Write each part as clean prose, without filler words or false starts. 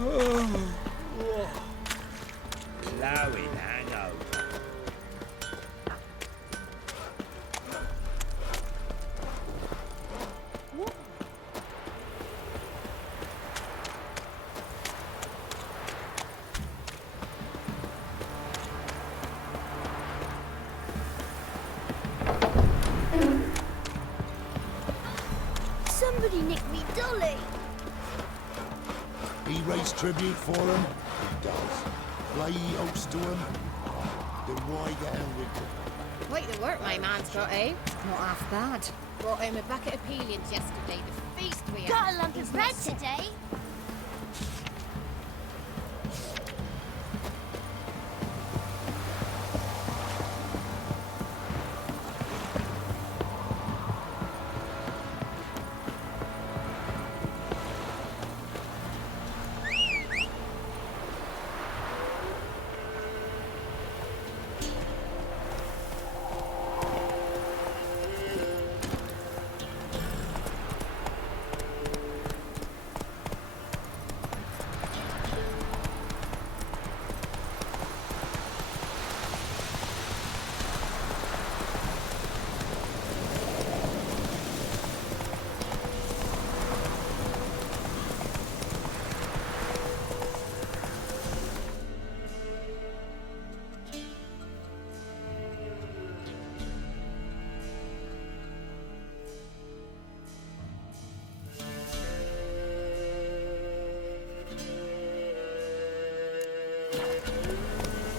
Blowing hangover. Somebody nicked me dolly. He raised tribute for him? He does. Play oats to him? Then why get angry? Quite the work my man's got, eh? Not half bad. Brought home a bucket of peelings yesterday. The feast we had. Got a lump of bread today.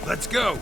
Let's go!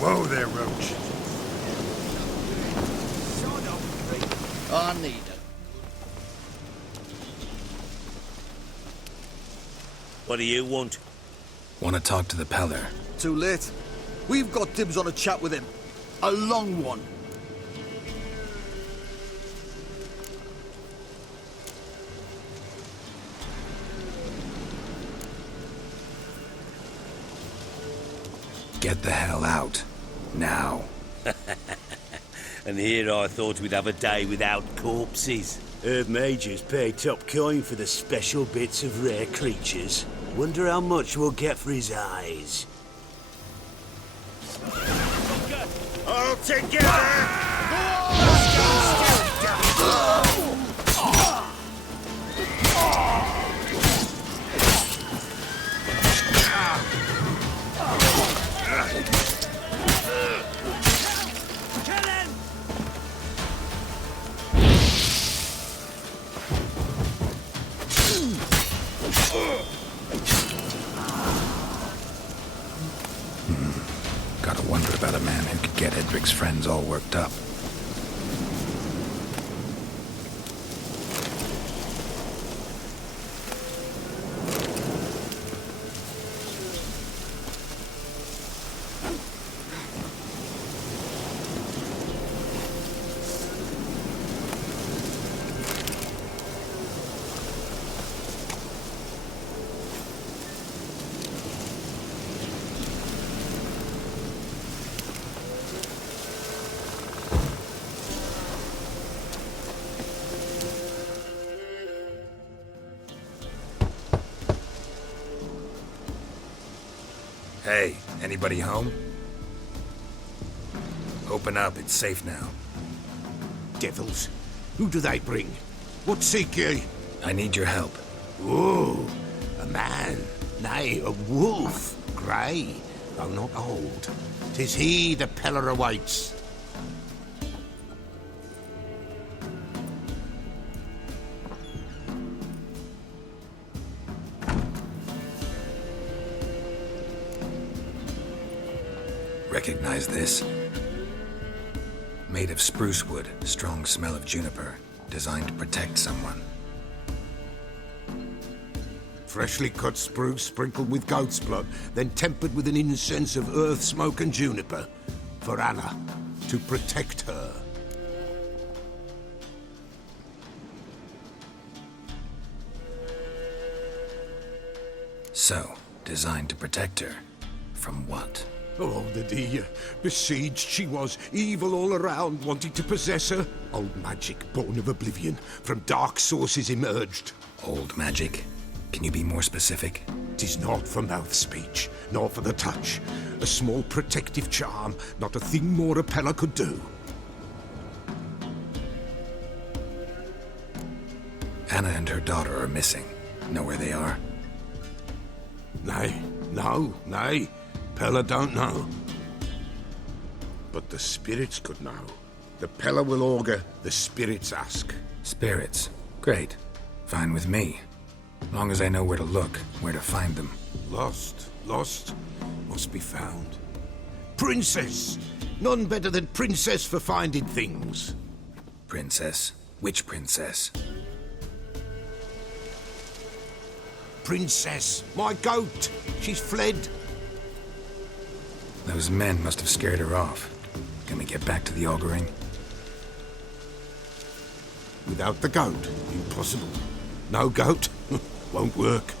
Whoa there, Roach. I need it. What do you want? Want to talk to the Peller. Too late. We've got dibs on a chat with him. A long one. Get the hell out. Now. And here I thought we'd have a day without corpses. Herb Major's paid top coin for the special bits of rare creatures. Wonder how much we'll get for his eyes. All together! Gotta wonder about a man who could get Edric's friends all worked up. Hey, anybody home? Open up, it's safe now. Devils. Who do they bring? What seek ye? I need your help. Ooh, a man, nay, a wolf, grey, though not old. 'Tis he the Peller awaits. Recognize this? Made of spruce wood, strong smell of juniper, designed to protect someone. Freshly cut spruce sprinkled with goat's blood, then tempered with an incense of earth, smoke and juniper. For Anna, to protect her. So, designed to protect her. From what? Oh, the dear. Besieged she was, evil all around, wanting to possess her. Old magic, born of oblivion, from dark sources emerged. Old magic? Can you be more specific? 'Tis not for mouth speech, nor for the touch. A small protective charm, not a thing more a Peller could do. Anna and her daughter are missing. Know where they are? Nay, nay. Peller don't know. But the spirits could know. The Peller will augur, the spirits ask. Spirits. Great. Fine with me. Long as I know where to look, where to find them. Lost, must be found. Princess! None better than Princess for finding things. Princess? Which princess? Princess, my goat! She's fled. Those men must have scared her off. Can we get back to the auguring? Without the goat, impossible. No goat, won't work.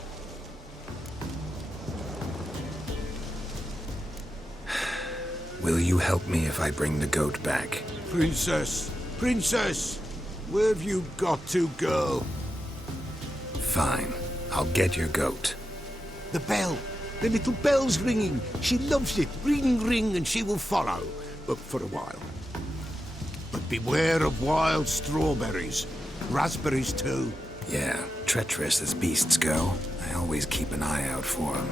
Will you help me if I bring the goat back? Princess, where have you got to, girl? Fine. I'll get your goat. The bell. The little bell's ringing. She loves it. Ring, ring, and she will follow. But for a while. But beware of wild strawberries. Raspberries, too. Yeah, treacherous as beasts go. I always keep an eye out for them.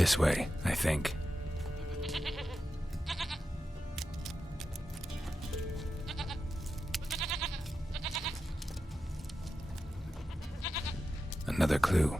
This way, I think. Another clue.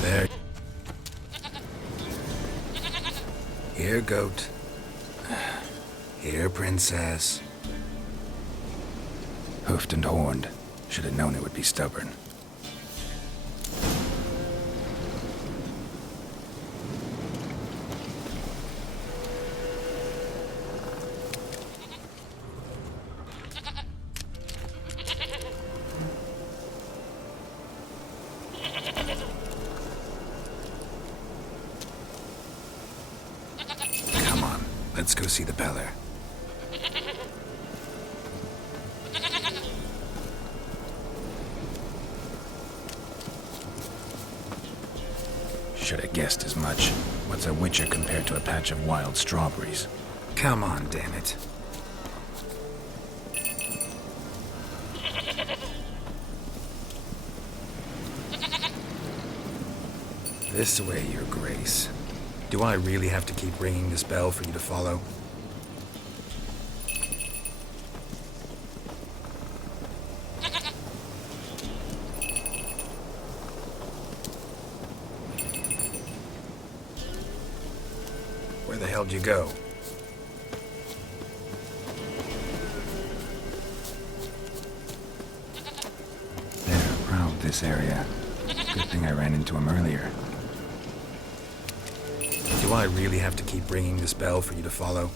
There. Here, goat. Here, princess. Hoofed and horned. Should have known it would be stubborn. Come on, let's go see the Beller. Should have guessed as much. What's a witcher compared to a patch of wild strawberries? Come on, damn it. This way, Your Grace. Do I really have to keep ringing this bell for you to follow? Where the hell'd you go? They're proud this area. Good thing I ran into him earlier. Do I really have to keep ringing this bell for you to follow?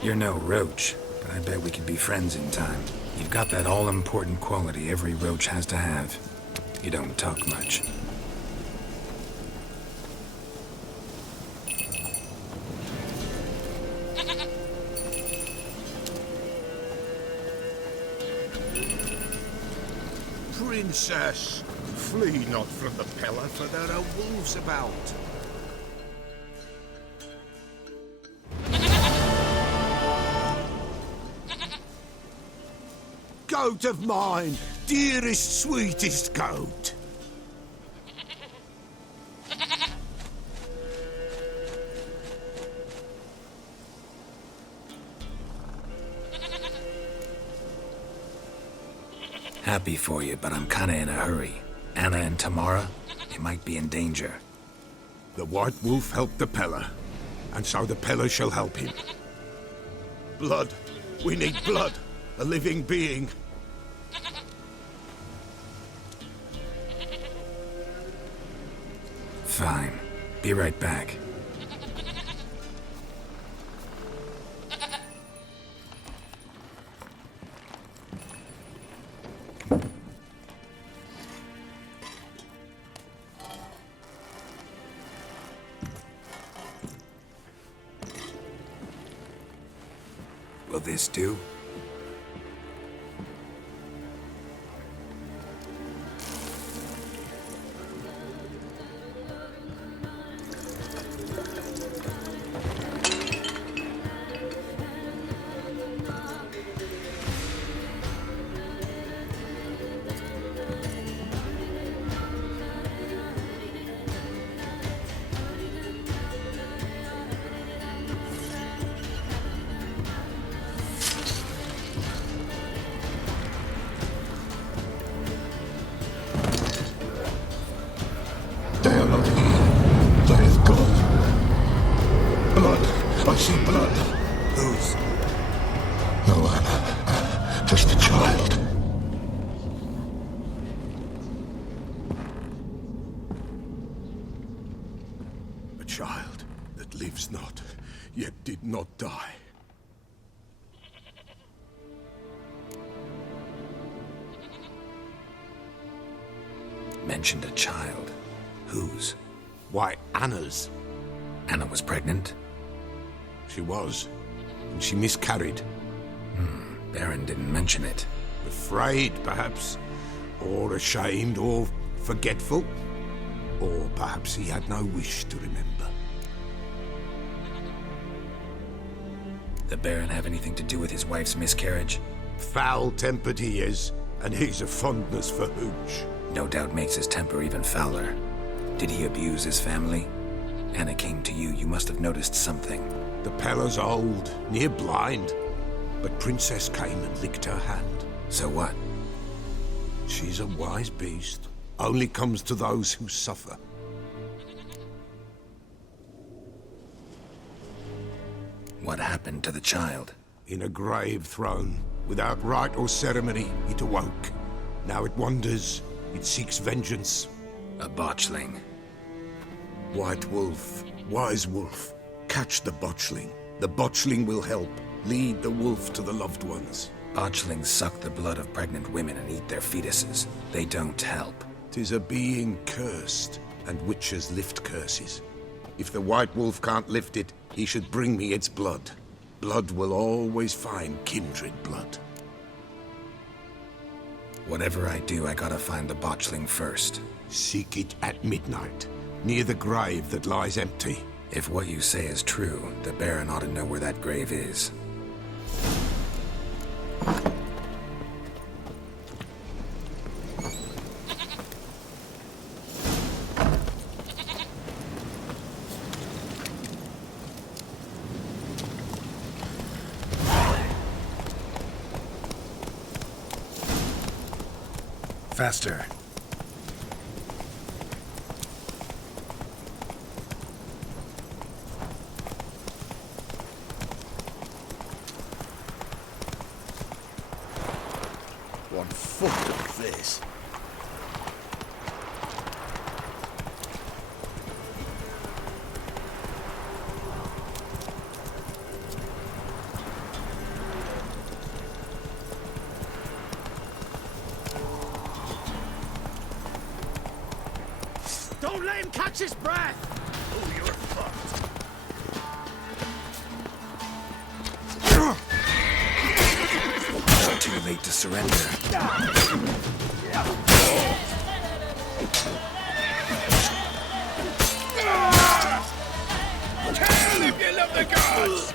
You're no roach, but I bet we could be friends in time. You've got that all-important quality every roach has to have. You don't talk much. Princess, flee not from the pillar, for there are wolves about. Goat of mine, dearest, sweetest goat. Happy for you, but I'm kinda in a hurry. Anna and Tamara, they might be in danger. The White Wolf helped the Peller, and so the Peller shall help him. Blood. We need blood. A living being. Fine. Be right back. Will this do? blood. Whose? No one. Just a child. A child that lives not, yet did not die. Mentioned a child. Whose? Why, Anna's. Anna was pregnant? She was, and she miscarried. Baron didn't mention it. Afraid, perhaps, or ashamed, or forgetful. Or perhaps he had no wish to remember. The Baron have anything to do with his wife's miscarriage? Foul-tempered he is, and he's a fondness for hooch. No doubt makes his temper even fouler. Did he abuse his family? Anna came to you. You must have noticed something. The Pella's old, near blind, but Princess came and licked her hand. So what? She's a wise beast. Only comes to those who suffer. What happened to the child? In a grave thrown, without rite or ceremony, it awoke. Now it wanders, it seeks vengeance. A botchling. White wolf, wise wolf, catch the botchling. The botchling will help. Lead the wolf to the loved ones. Botchlings suck the blood of pregnant women and eat their fetuses. They don't help. 'Tis a being cursed, and witches lift curses. If the white wolf can't lift it, he should bring me its blood. Blood will always find kindred blood. Whatever I do, I gotta find the botchling first. Seek it at midnight, near the grave that lies empty. If what you say is true, the Baron ought to know where that grave is. Faster. One foot of this. Don't let him catch his breath! Oh, you're fucked. Too late to surrender. Kill if you love the gods!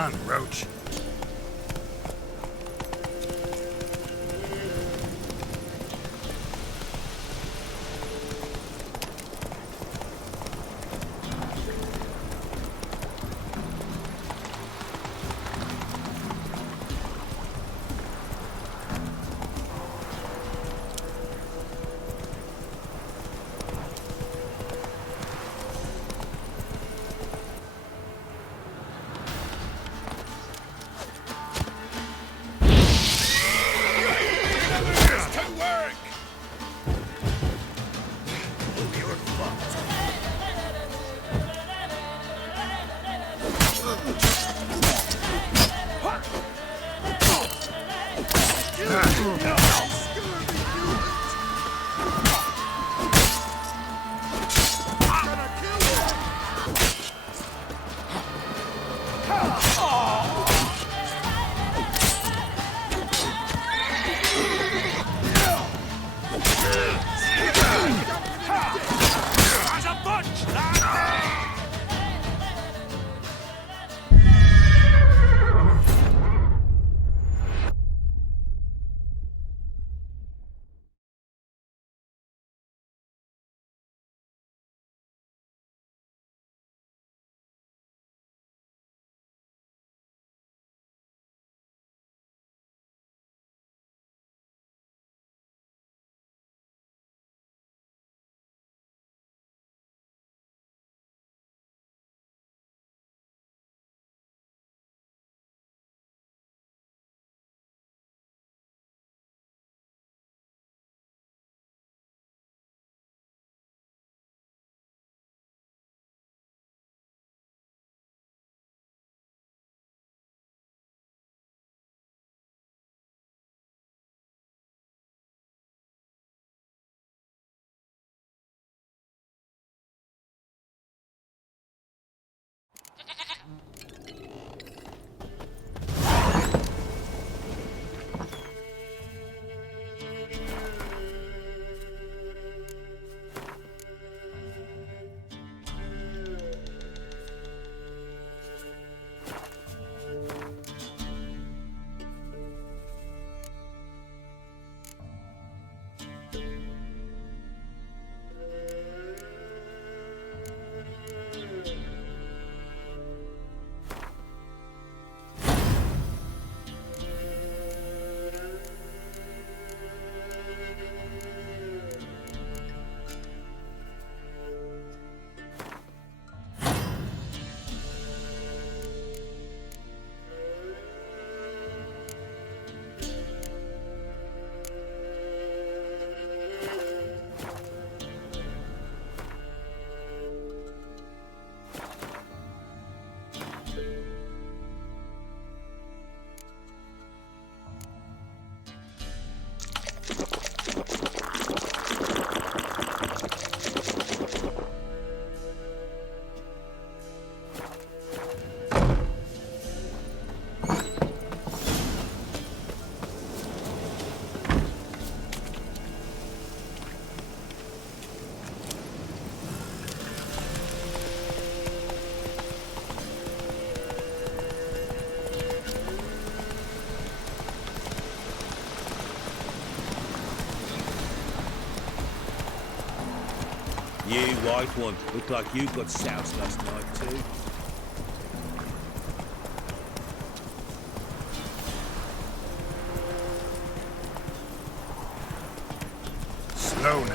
Run, Roach. You white one, look like you got soused last night too. Slow now.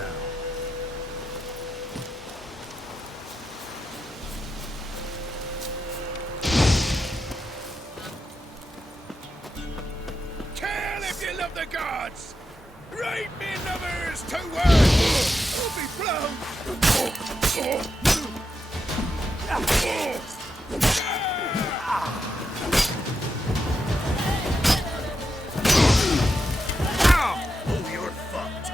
Kill if you love the gods! Right, me lovers, to work! I'll be blown! Oh, you're fucked!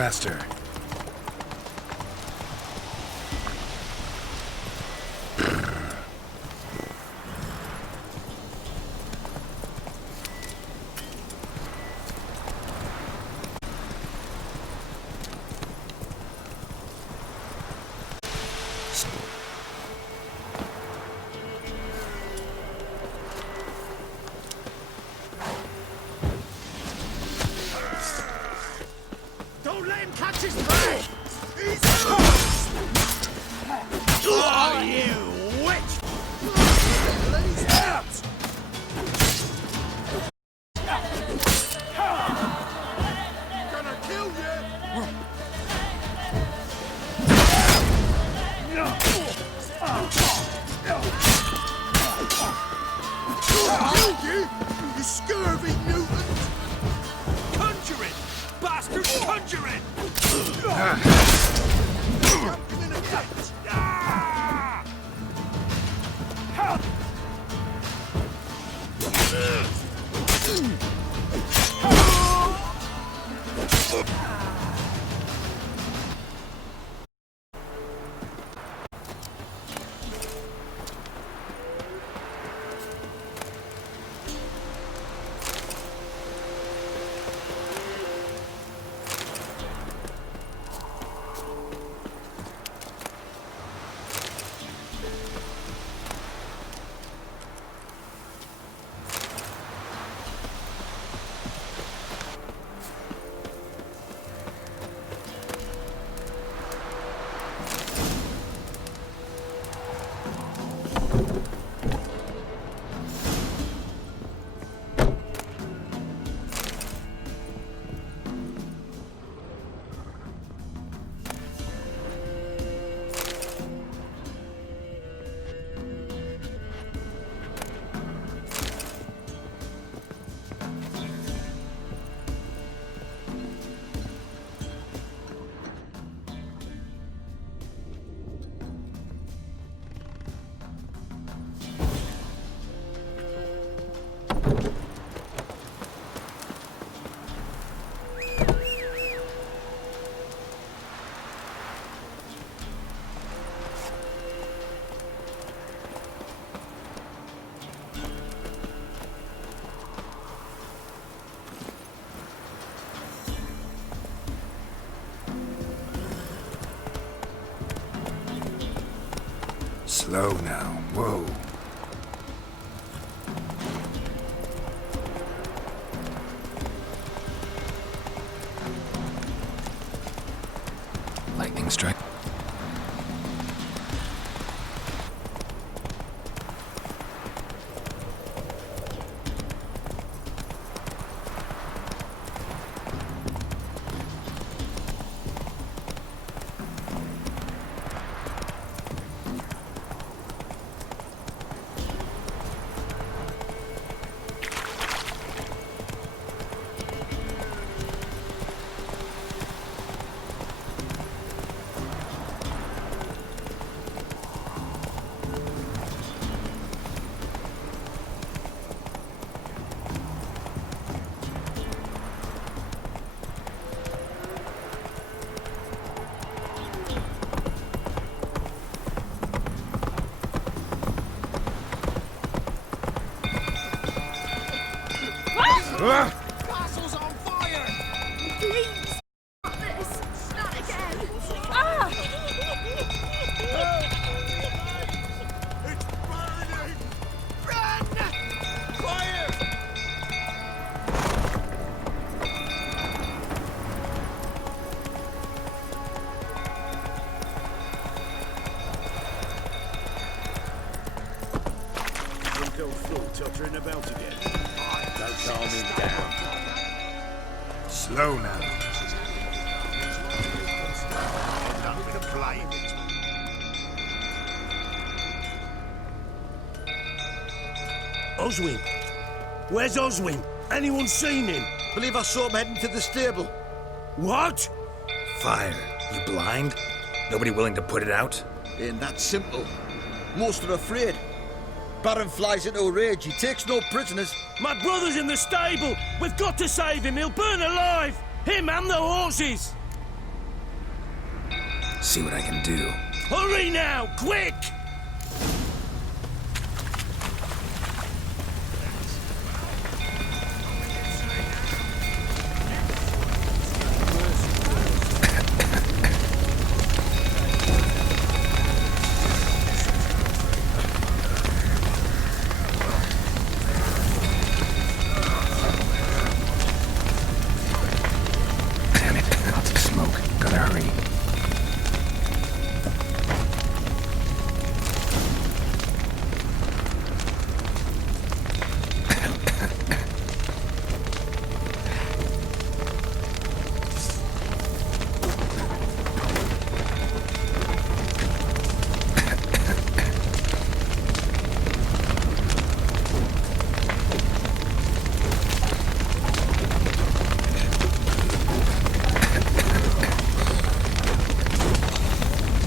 faster. Don't let him catch his prey! Oh, you witch! Gonna kill you! Killed you? You scurvy mutant! Conjure it! Bastard, conjure it! Jumping in a pit! Slow now. Whoa. Lightning strike. Castle's on fire! Please! Not this! Not again! Ah! It's burning! Run! Fire! Don't go full tottering about again. Don't calm him down. Slow now. Not with a blame. Oswin! Where's Oswin? Anyone seen him? Believe I saw him heading to the stable. What? Fire. You blind? Nobody willing to put it out? Ain't that simple. Most are afraid. Baron flies into a rage. He takes no prisoners. My brother's in the stable! We've got to save him! He'll burn alive! Him and the horses! See what I can do. Hurry now, quick! Damn it, lots of smoke. Gotta hurry.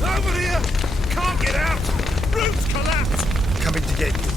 Over here! Can't get out! Roof's collapsed! Coming to get you.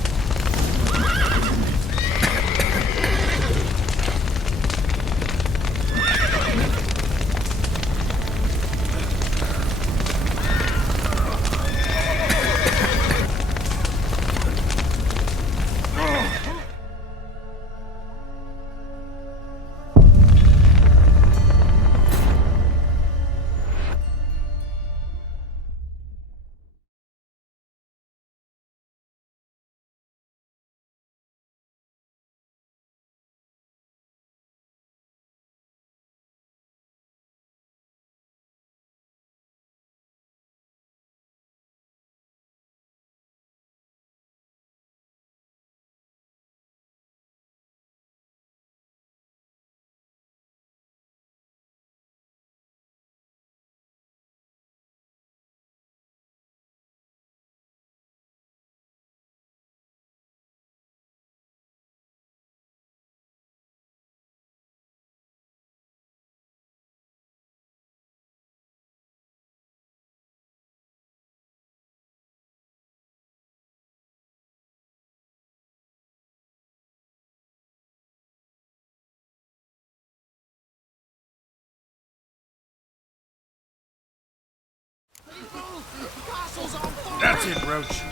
That's it, Roach.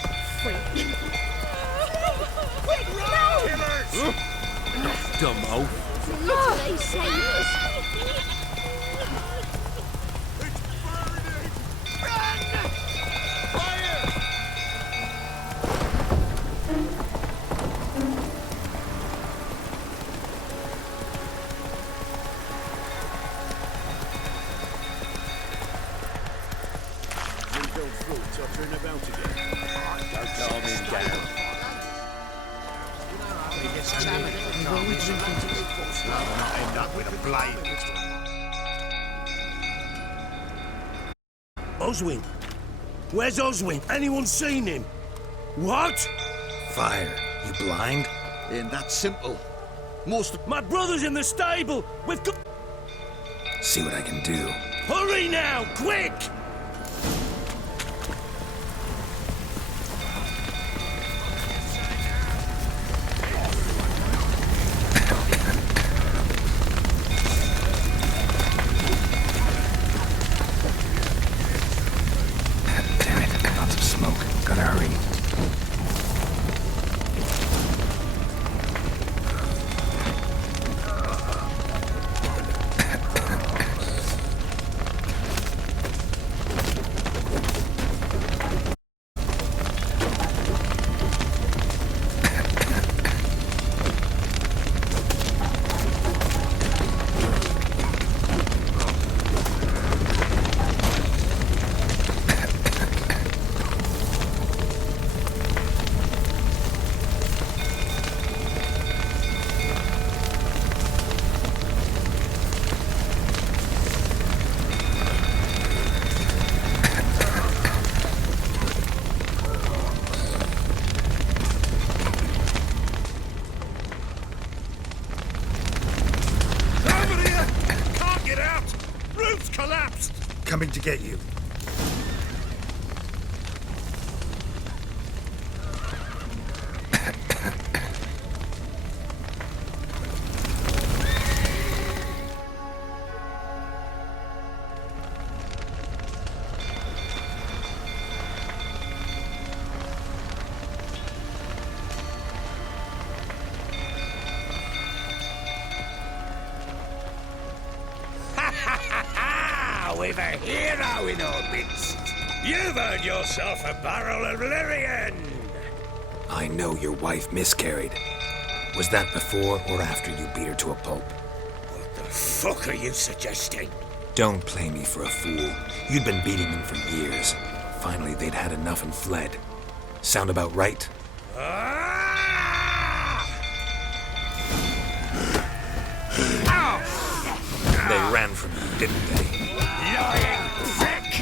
Dumb oaf. Literally sailors. Tuttering about again. Don't calm him down. Not end up with a blade. Oswin? Where's Oswin? Anyone seen him? What? Fire. You blind? Ain't that simple. Most of My brother's in the stable! We've got... See what I can do. Hurry now, quick! Damn it, lots of smoke. Gotta hurry. Over here! Can't get out! Roof's collapsed! Coming to get you. we've a hero in our midst. You've earned yourself a barrel of Lyrian. I know your wife miscarried. Was that before or after you beat her to a pulp? What the fuck are you suggesting? Don't play me for a fool. You'd been beating them for years. Finally, they'd had enough and fled. Sound about right? They ran from you, didn't they? Lying prick!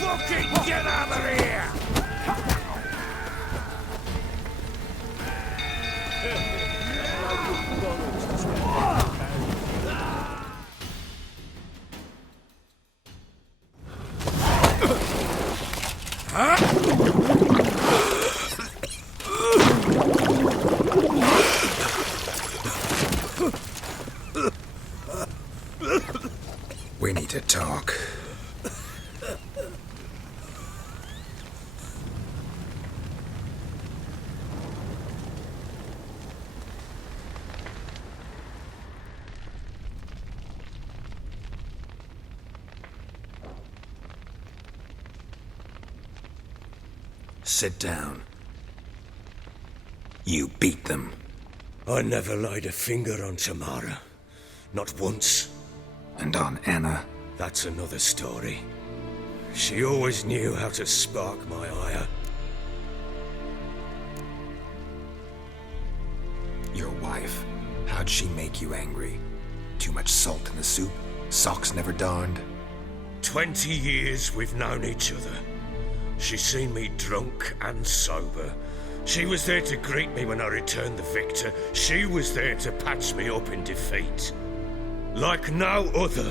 Fucking get out of here! We need to talk. Sit down. You beat them. I never laid a finger on Tamara. Not once. And on Anna. That's another story. She always knew how to spark my ire. Your wife. How'd she make you angry? Too much salt in the soup? Socks never darned? 20 years we've known each other. She's seen me drunk and sober. She was there to greet me when I returned the victor. She was there to patch me up in defeat. Like no other,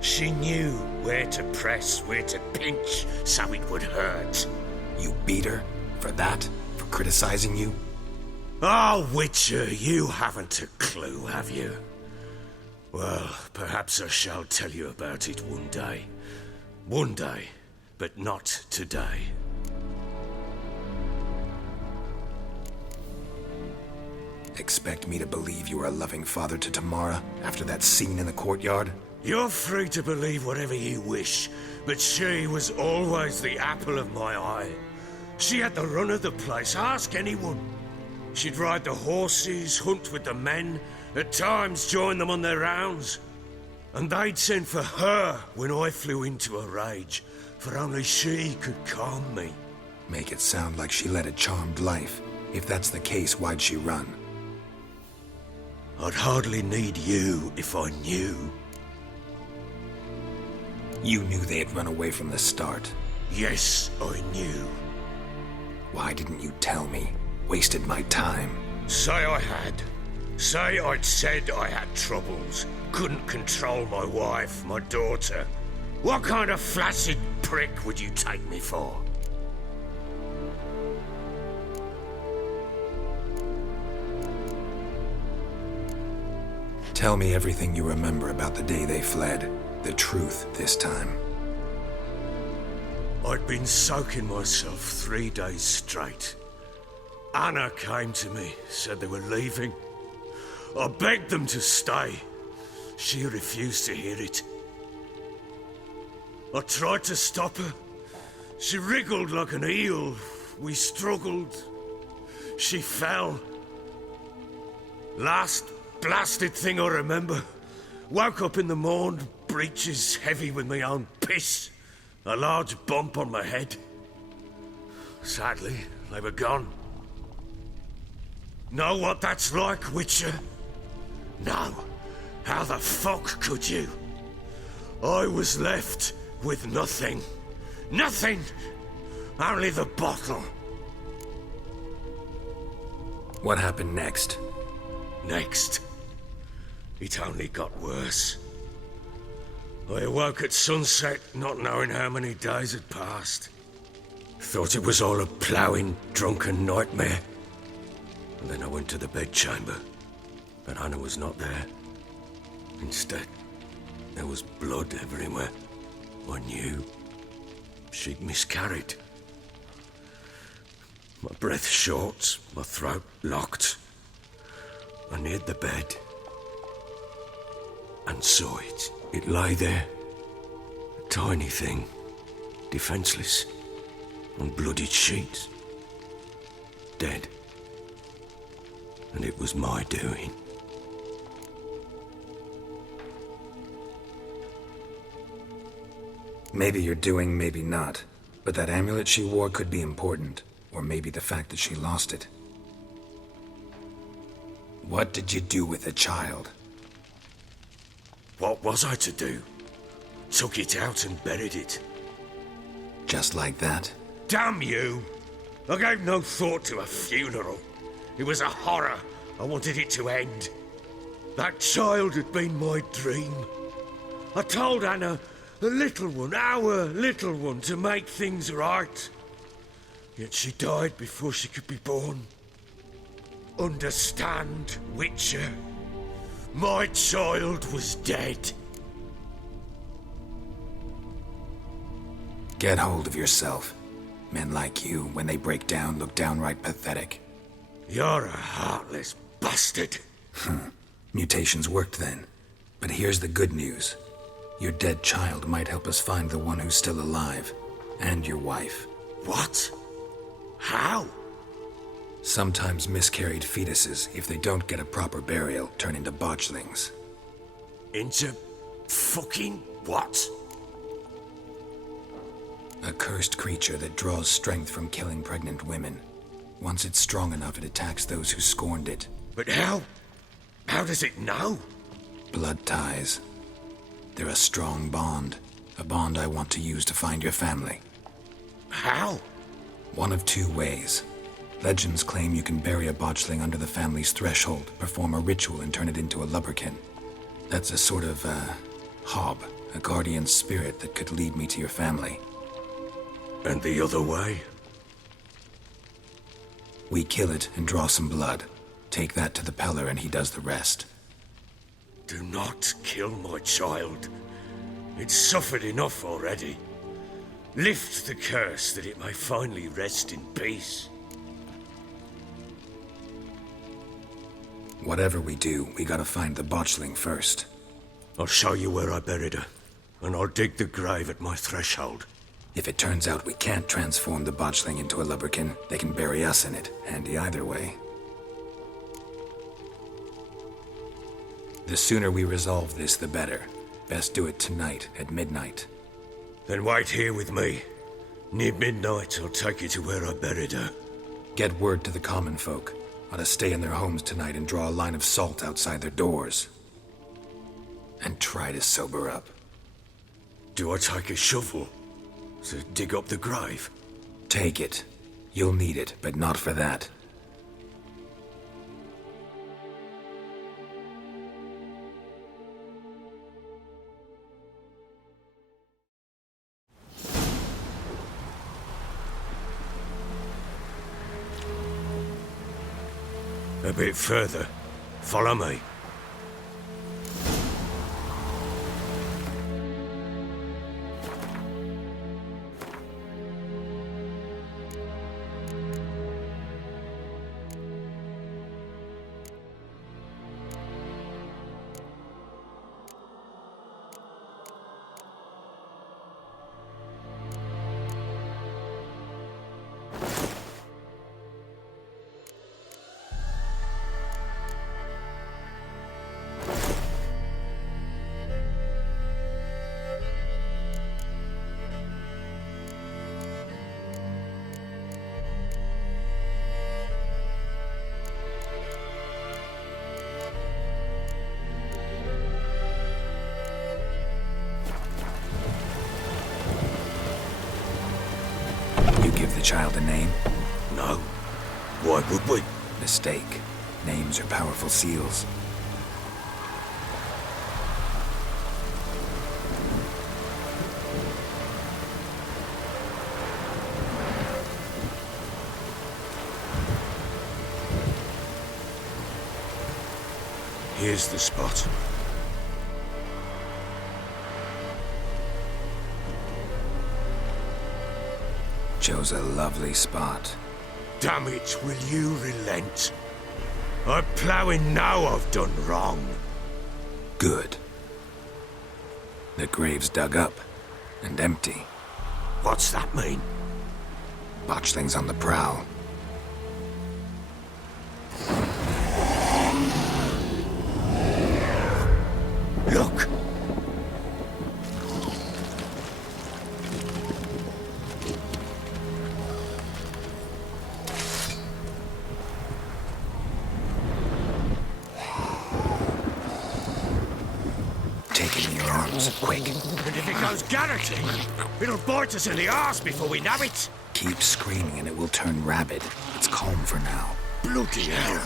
she knew where to press, where to pinch, so it would hurt. You beat her? For that? For criticizing you? Oh, Witcher, you haven't a clue, have you? Well, perhaps I shall tell you about it one day. One day, but not today. Expect me to believe you were a loving father to Tamara after that scene in the courtyard? You're free to believe whatever you wish, but she was always the apple of my eye. She had the run of the place, ask anyone. She'd ride the horses, hunt with the men, at times join them on their rounds. And they'd send for her when I flew into a rage, for only she could calm me. Make it sound like she led a charmed life. If that's the case, why'd she run? I'd hardly need you if I knew. You knew they had run away from the start. Yes, I knew. Why didn't you tell me? Wasted my time. Say I had. Say I'd said I had troubles. Couldn't control my wife, my daughter. What kind of flaccid prick would you take me for? Tell me everything you remember about the day they fled. The truth this time. I'd been soaking myself 3 days straight. Anna came to me, said they were leaving. I begged them to stay. She refused to hear it. I tried to stop her. She wriggled like an eel. We struggled. She fell. Last blasted thing I remember. Woke up in the morn, breeches heavy with my own piss. A large bump on my head. Sadly, they were gone. Know what that's like, Witcher? No. How the fuck could you? I was left with nothing. Nothing! Only the bottle. What happened next? Next, it only got worse. I awoke at sunset, not knowing how many days had passed. Thought it was all a ploughing, drunken nightmare. And then I went to the bedchamber, but Anna was not there. Instead, there was blood everywhere. I knew. she'd miscarried. My breath short, my throat locked. I neared the bed and saw it. It lay there, a tiny thing, defenseless, on bloodied sheets, dead. And it was my doing. Maybe you're doing, maybe not. But that amulet she wore could be important. Or maybe the fact that she lost it. What did you do with the child? What was I to do? Took it out and buried it. Just like that? Damn you! I gave no thought to a funeral. It was a horror. I wanted it to end. That child had been my dream. I told Anna, the little one, our little one, to make things right. Yet she died before she could be born. Understand, Witcher? My child was dead. Get hold of yourself. Men like you, when they break down, look downright pathetic. You're a heartless bastard. Mutations worked then. But here's the good news. Your dead child might help us find the one who's still alive. And your wife. What? How? Sometimes miscarried fetuses, if they don't get a proper burial, turn into botchlings. Into fucking what? A cursed creature that draws strength from killing pregnant women. Once it's strong enough, it attacks those who scorned it. But how? How does it know? Blood ties. They're a strong bond. A bond I want to use to find your family. How? One of two ways. Legends claim you can bury a botchling under the family's threshold, perform a ritual, and turn it into a lubberkin. That's a sort of, hob, a guardian spirit that could lead me to your family. And the other way? We kill it and draw some blood. Take that to the Peller and he does the rest. Do not kill my child. It's suffered enough already. Lift the curse that it may finally rest in peace. Whatever we do, we gotta find the botchling first. I'll show you where I buried her, and I'll dig the grave at my threshold. If it turns out we can't transform the botchling into a lubberkin, they can bury us in it. Handy either way. The sooner we resolve this, the better. Best do it tonight, at midnight. Then wait here with me. Near midnight, I'll take you to where I buried her. Get word to the common folk. Ought to stay in their homes tonight and draw a line of salt outside their doors. And try to sober up. Do I take a shovel to dig up the grave? Take it. You'll need it, but not for that. A bit further. Follow me. Give the child a name? No. Why would we? Mistake. Names are powerful seals. Here's the spot. chose a lovely spot. Damn it, will you relent? I'm ploughing now I've done wrong. Good. The grave's dug up and empty. What's that mean? Botchling's on the prowl. Look! Take it in your arms, quick. And if it goes garroting, it'll bite us in the arse before we know it. Keep screaming and it will turn rabid. It's calm for now. Bloody hell.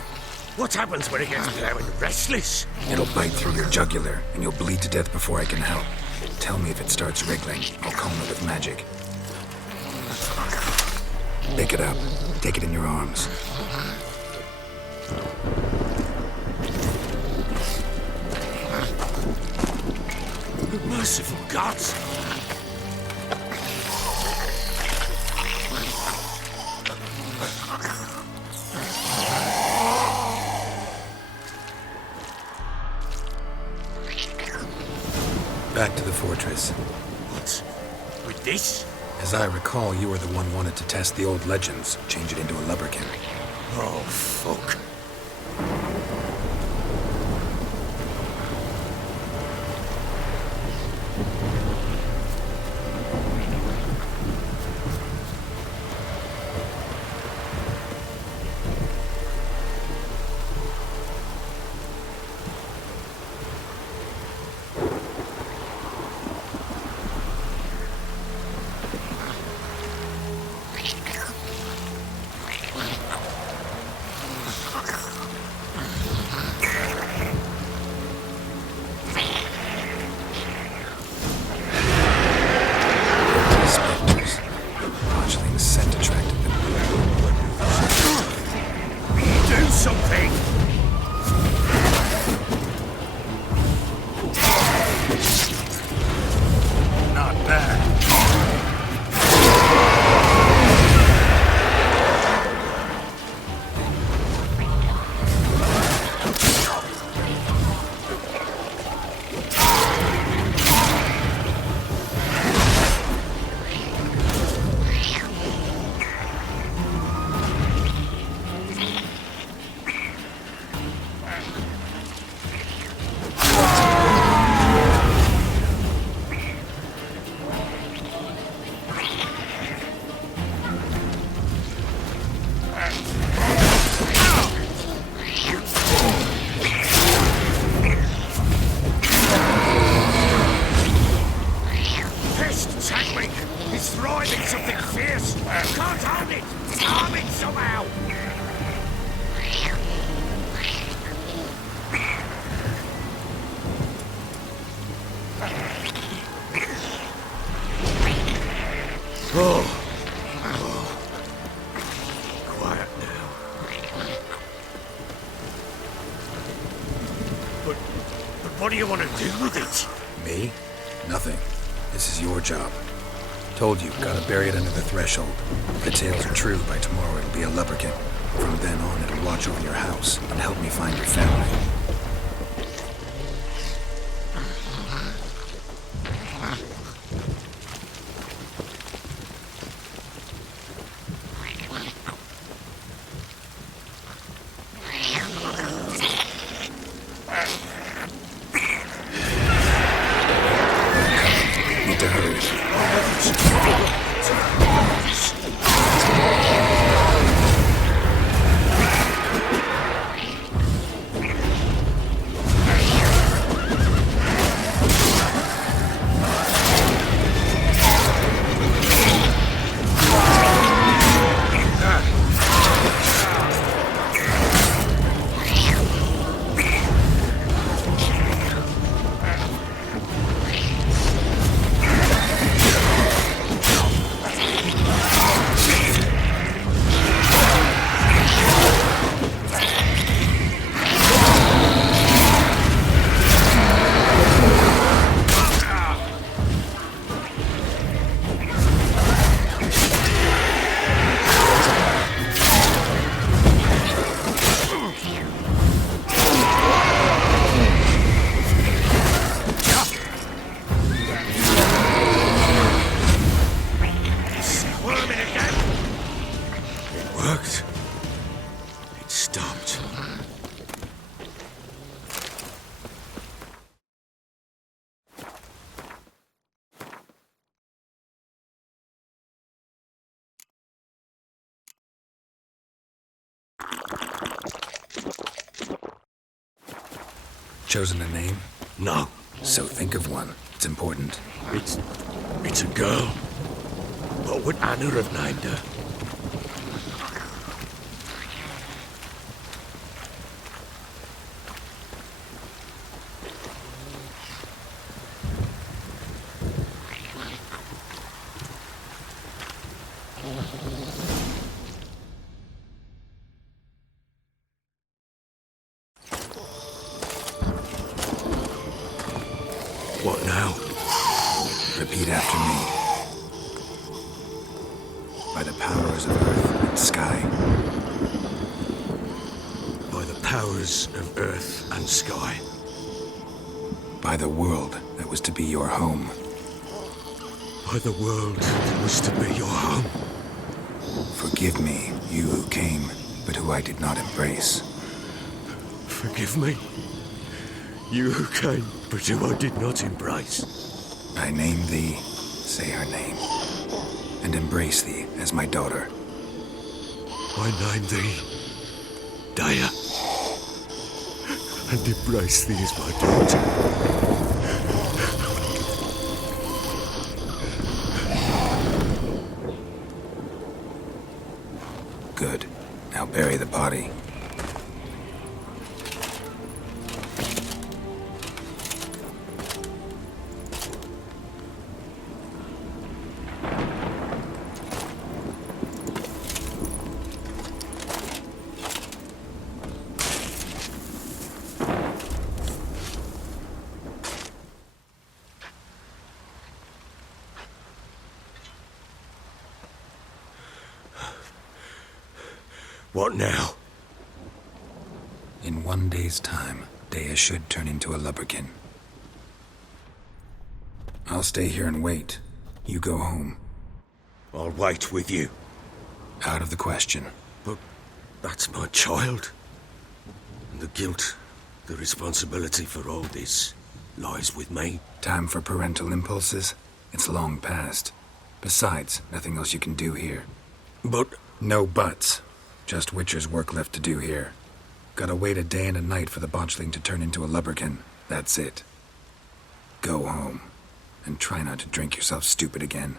What happens when it gets ploughing restless? It'll bite through your jugular and you'll bleed to death before I can help. Tell me if it starts wriggling. I'll calm it with magic. Pick it up. Take it in your arms. Merciful gods! Back to the fortress. What? With this? As I recall, you were the one wanted to test the old legends, change it into a lubberkin. Oh, fuck. Spectres. Botchling's scent attracted them. Do something! Not bad. Pest tackling! It's thriving something fierce! Can't hold it! Arm it somehow! Oh. Quiet now. But what do you want to do with it? Me? Nothing. This is your job. Told you, gotta bury it under the threshold. If the tales are true, by tomorrow it'll be a lubberkin. From then on, it'll watch over your house and help me find your family. Need to hurry. Chosen a name? No, So think of one. It's important. it's a girl. What would Anna have named her? What now? Repeat after me. By the powers of earth and sky. By the powers of earth and sky. By the world that was to be your home. By the world that was to be your home. Forgive me, you who came, but who I did not embrace. Forgive me. You who came, but who I did not embrace. I name thee, say her name, and embrace thee as my daughter. I name thee Daya, and embrace thee as my daughter. Good. Now bury the body. What now? In 1 day's time, Dea should turn into a lubberkin. I'll stay here and wait. You go home. I'll wait with you. Out of the question. But that's my child. And the guilt, the responsibility for all this lies with me. Time for parental impulses? It's long past. Besides, nothing else you can do here. But No buts. Just Witcher's work left to do here. Gotta wait a day and a night for the botchling to turn into a lubberkin. That's it. Go home. And try not to drink yourself stupid again.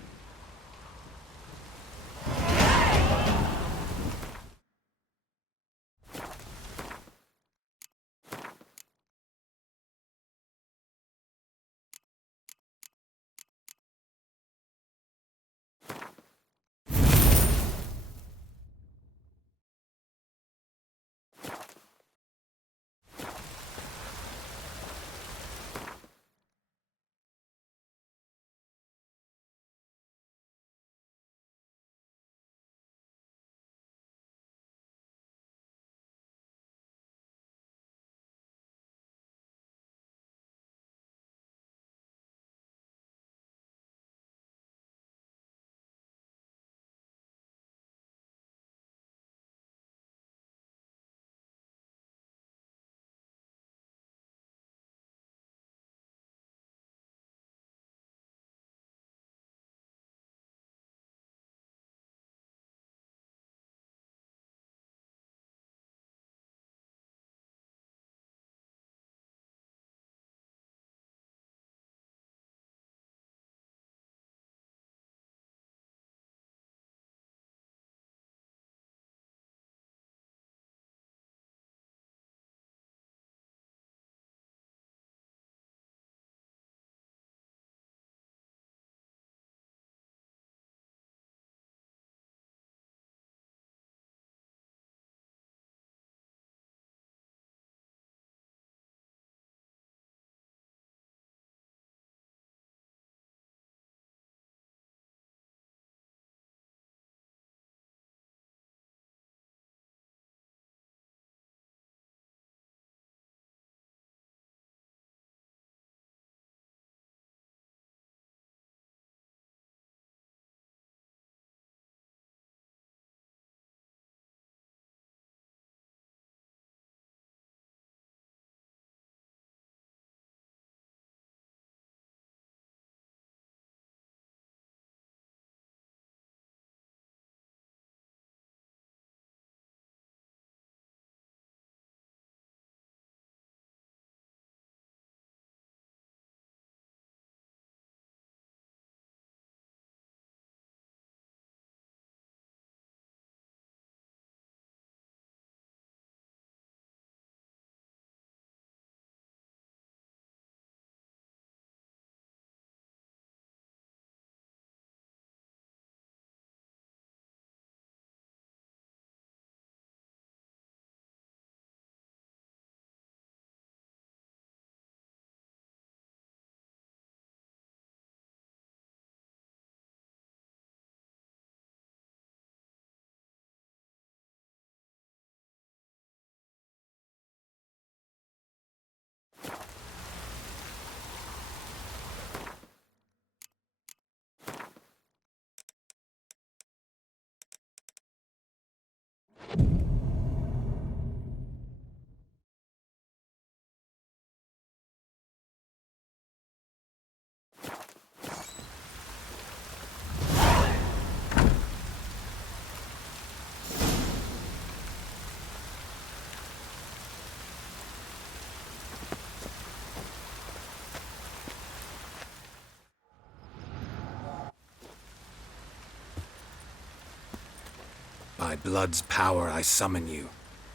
By blood's power I summon you.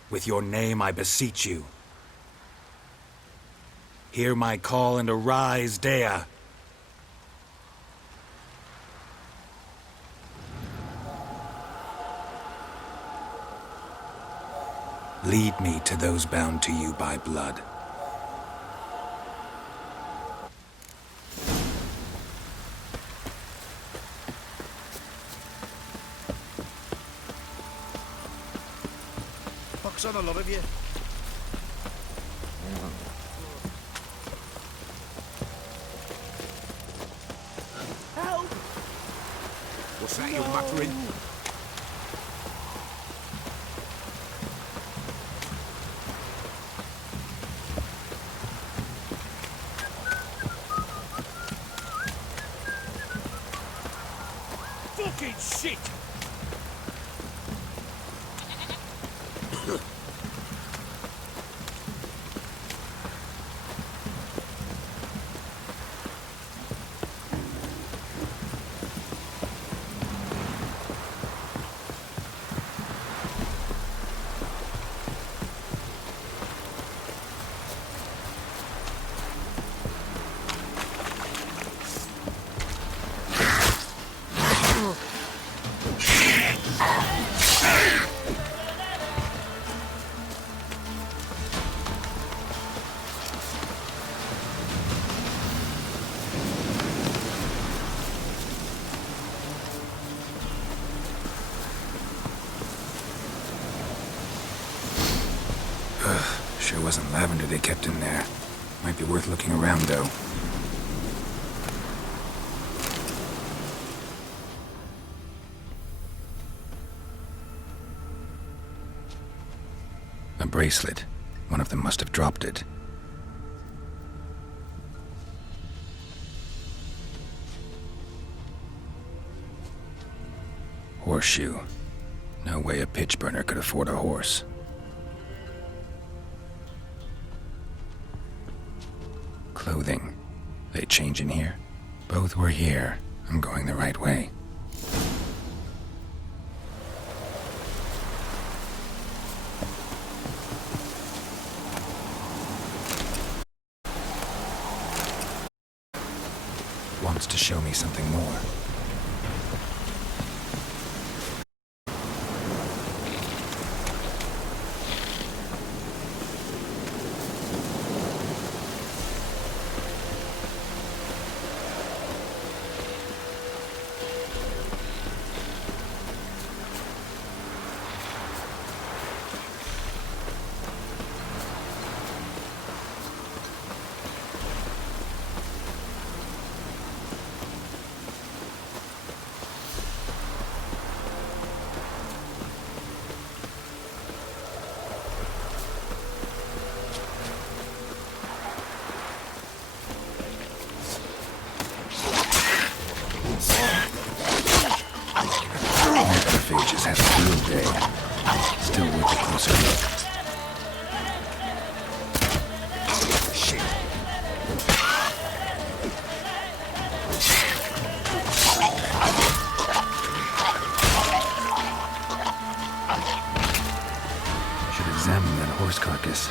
With your name I beseech you. Hear my call and arise, Dea. Lead me to those bound to you by blood. Fuck's on a lot of you. Help! What's that you're muttering? Fucking shit! Sure wasn't lavender they kept in there. Might be worth looking around, though. A bracelet. One of them must have dropped it. Horseshoe. No way a pitch burner could afford a horse. Clothing. They change in here? Both were here. I'm going the right way. Wants to show me something more. Macrophages had a field day. Still worth a closer look. Shit. Should examine that horse carcass.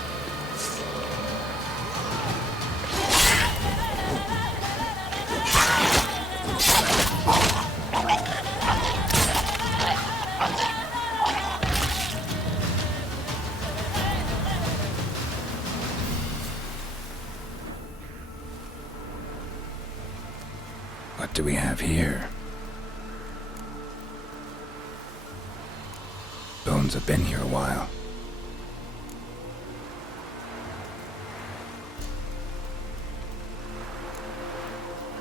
What do we have here? Bones have been here a while.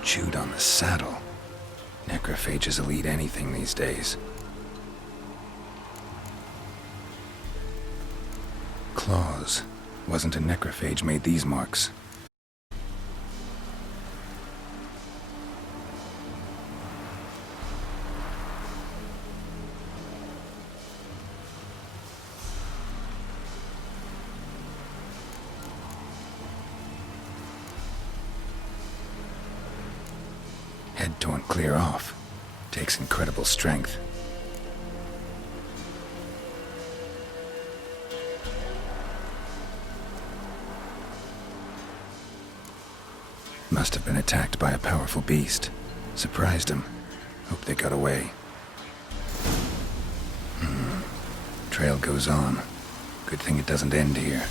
Chewed on the saddle. Necrophages will eat anything these days. Claws. Wasn't a necrophage made these marks. Head torn clear off. Takes incredible strength. Must have been attacked by a powerful beast. Surprised him. Hope they got away. Trail goes on. Good thing it doesn't end here.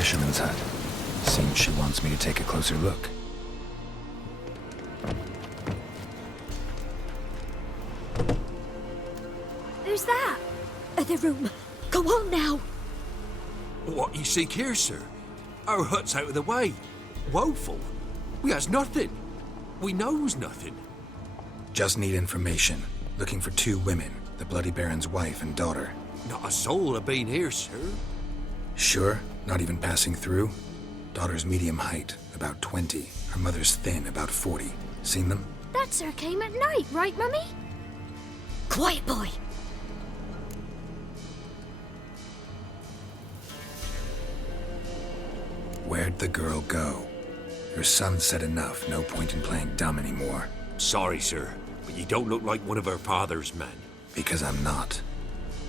Fisherman's hut. Seems she wants me to take a closer look. Who's that? The room. Go on now. What you seek here, sir? Our hut's out of the way. Woeful. We has nothing. We knows nothing. Just need information. Looking for 2 women, the Bloody Baron's wife and daughter. Not a soul have been here, sir. Sure? Not even passing through? Daughter's medium height, about 20. Her mother's thin, about 40. Seen them? That sir came at night, right, Mummy? Quiet, boy. Where'd the girl go? Your son said enough, no point in playing dumb anymore. Sorry, sir, but you don't look like one of her father's men. Because I'm not.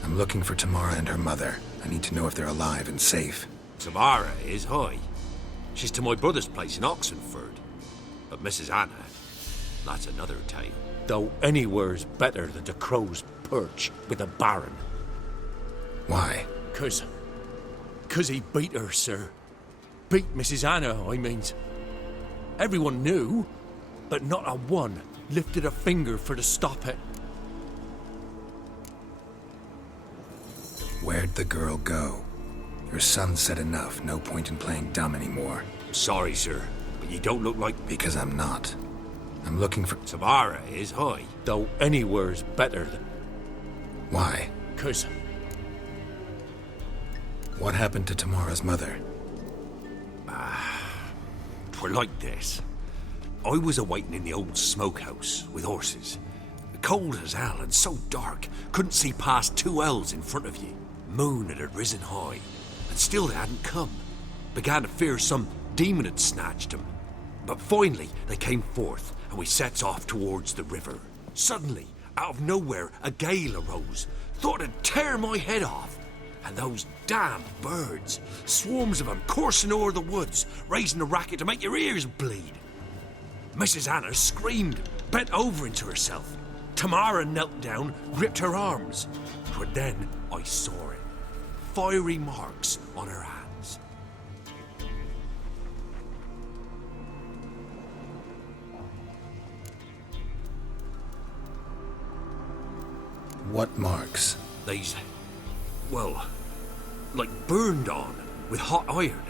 I'm looking for Tamara and her mother. I need to know if they're alive and safe. Tamara is high. She's to my brother's place in Oxenford. But Mrs. Anna, that's another tale. Though anywhere's better than the crow's perch with the Baron. Why? 'Cause he beat her, sir. Beat Mrs. Anna, I means. Everyone knew, but not a one lifted a finger for to stop it. Where'd the girl go? Your son said enough, no point in playing dumb anymore. Sorry, sir, but you don't look like... Because I'm not. I'm looking for... Tamara is high, though anywhere's better than... Why? 'Cause... What happened to Tamara's mother? 'Twere like this. I was awaiting in the old smokehouse with horses. Cold as hell and so dark, couldn't see past 2 ells in front of you. Moon had risen high, and still they hadn't come. Began to fear some demon had snatched them. But finally they came forth, and we sets off towards the river. Suddenly, out of nowhere, a gale arose. Thought it'd tear my head off. And those damn birds, swarms of them coursing o'er the woods, raising a racket to make your ears bleed. Mrs. Anna screamed, bent over into herself. Tamara knelt down, gripped her arms. 'Twere then I saw it. Fiery marks on her hands. What marks? These, well, like burned on with hot iron.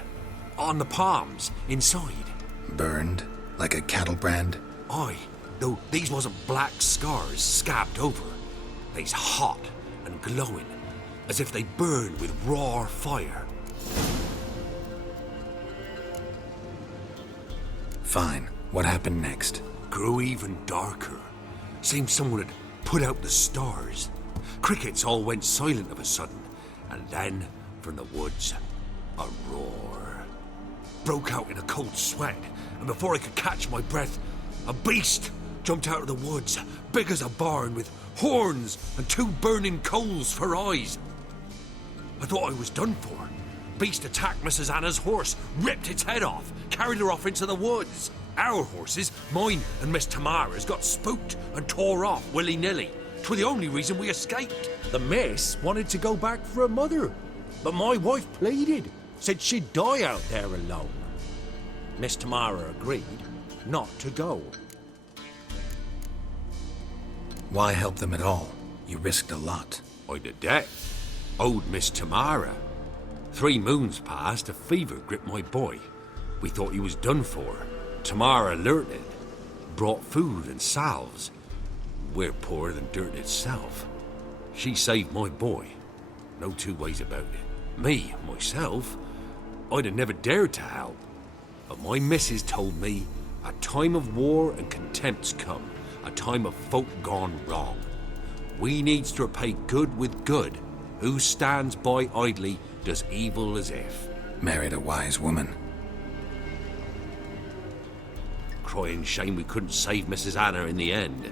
On the palms, inside. Burned? Like a cattle brand? Aye, though these wasn't black scars scabbed over. They's hot and glowing, as if they burned with raw fire. Fine. What happened next? Grew even darker. Seemed someone had put out the stars. Crickets all went silent of a sudden, and then, from the woods, a roar. Broke out in a cold sweat, and before I could catch my breath, a beast jumped out of the woods, big as a barn, with horns and 2 burning coals for eyes. I thought I was done for. Beast attacked Mrs. Anna's horse, ripped its head off, carried her off into the woods. Our horses, mine and Miss Tamara's, got spooked and tore off willy-nilly. 'Twere the only reason we escaped. The miss wanted to go back for her mother, but my wife pleaded, said she'd die out there alone. Miss Tamara agreed not to go. Why help them at all? You risked a lot. I'd a debt. Owed Miss Tamara. 3 moons passed, a fever gripped my boy. We thought he was done for. Tamara alerted, brought food and salves. We're poorer than dirt itself. She saved my boy. No 2 ways about it. Me, myself, I'd have never dared to help. But my missus told me a time of war and contempt's come. A time of folk gone wrong. We needs to repay good with good. Who stands by idly does evil as if. Married a wise woman. Crying shame we couldn't save Mrs. Anna in the end.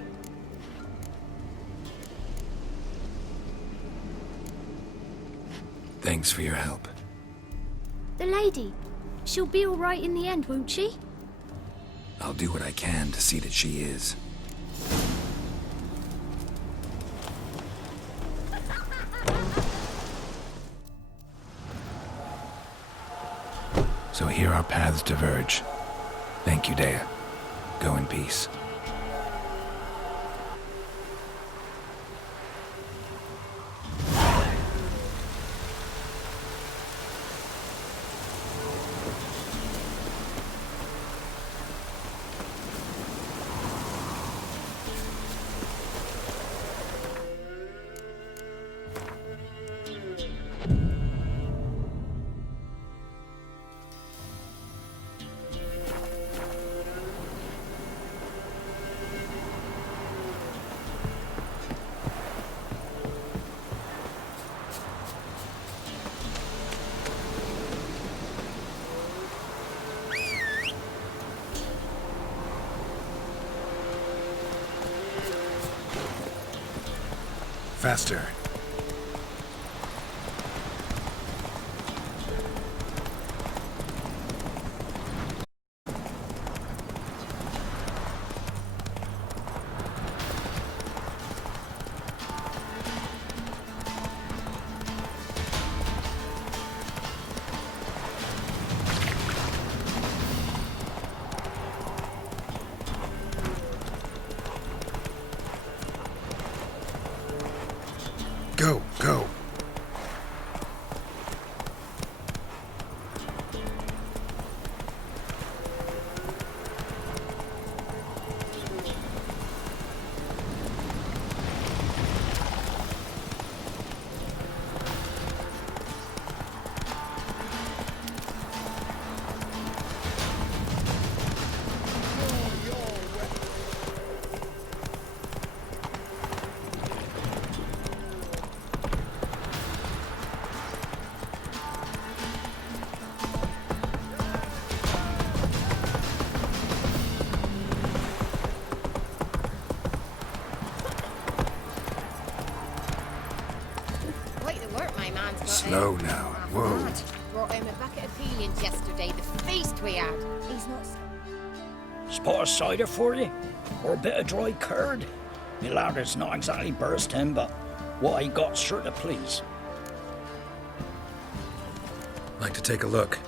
Thanks for your help. The lady. She'll be all right in the end, won't she? I'll do what I can to see that she is. So here our paths diverge. Thank you, Dea. Go in peace. Faster. Go, go. Slow now. Whoa. Brought home a bucket of peelings yesterday, the feast we had. He's not... Spot of cider for you? Or a bit of dry curd? Me ladder's not exactly bursting, but what I got's sure to please. Like to take a look.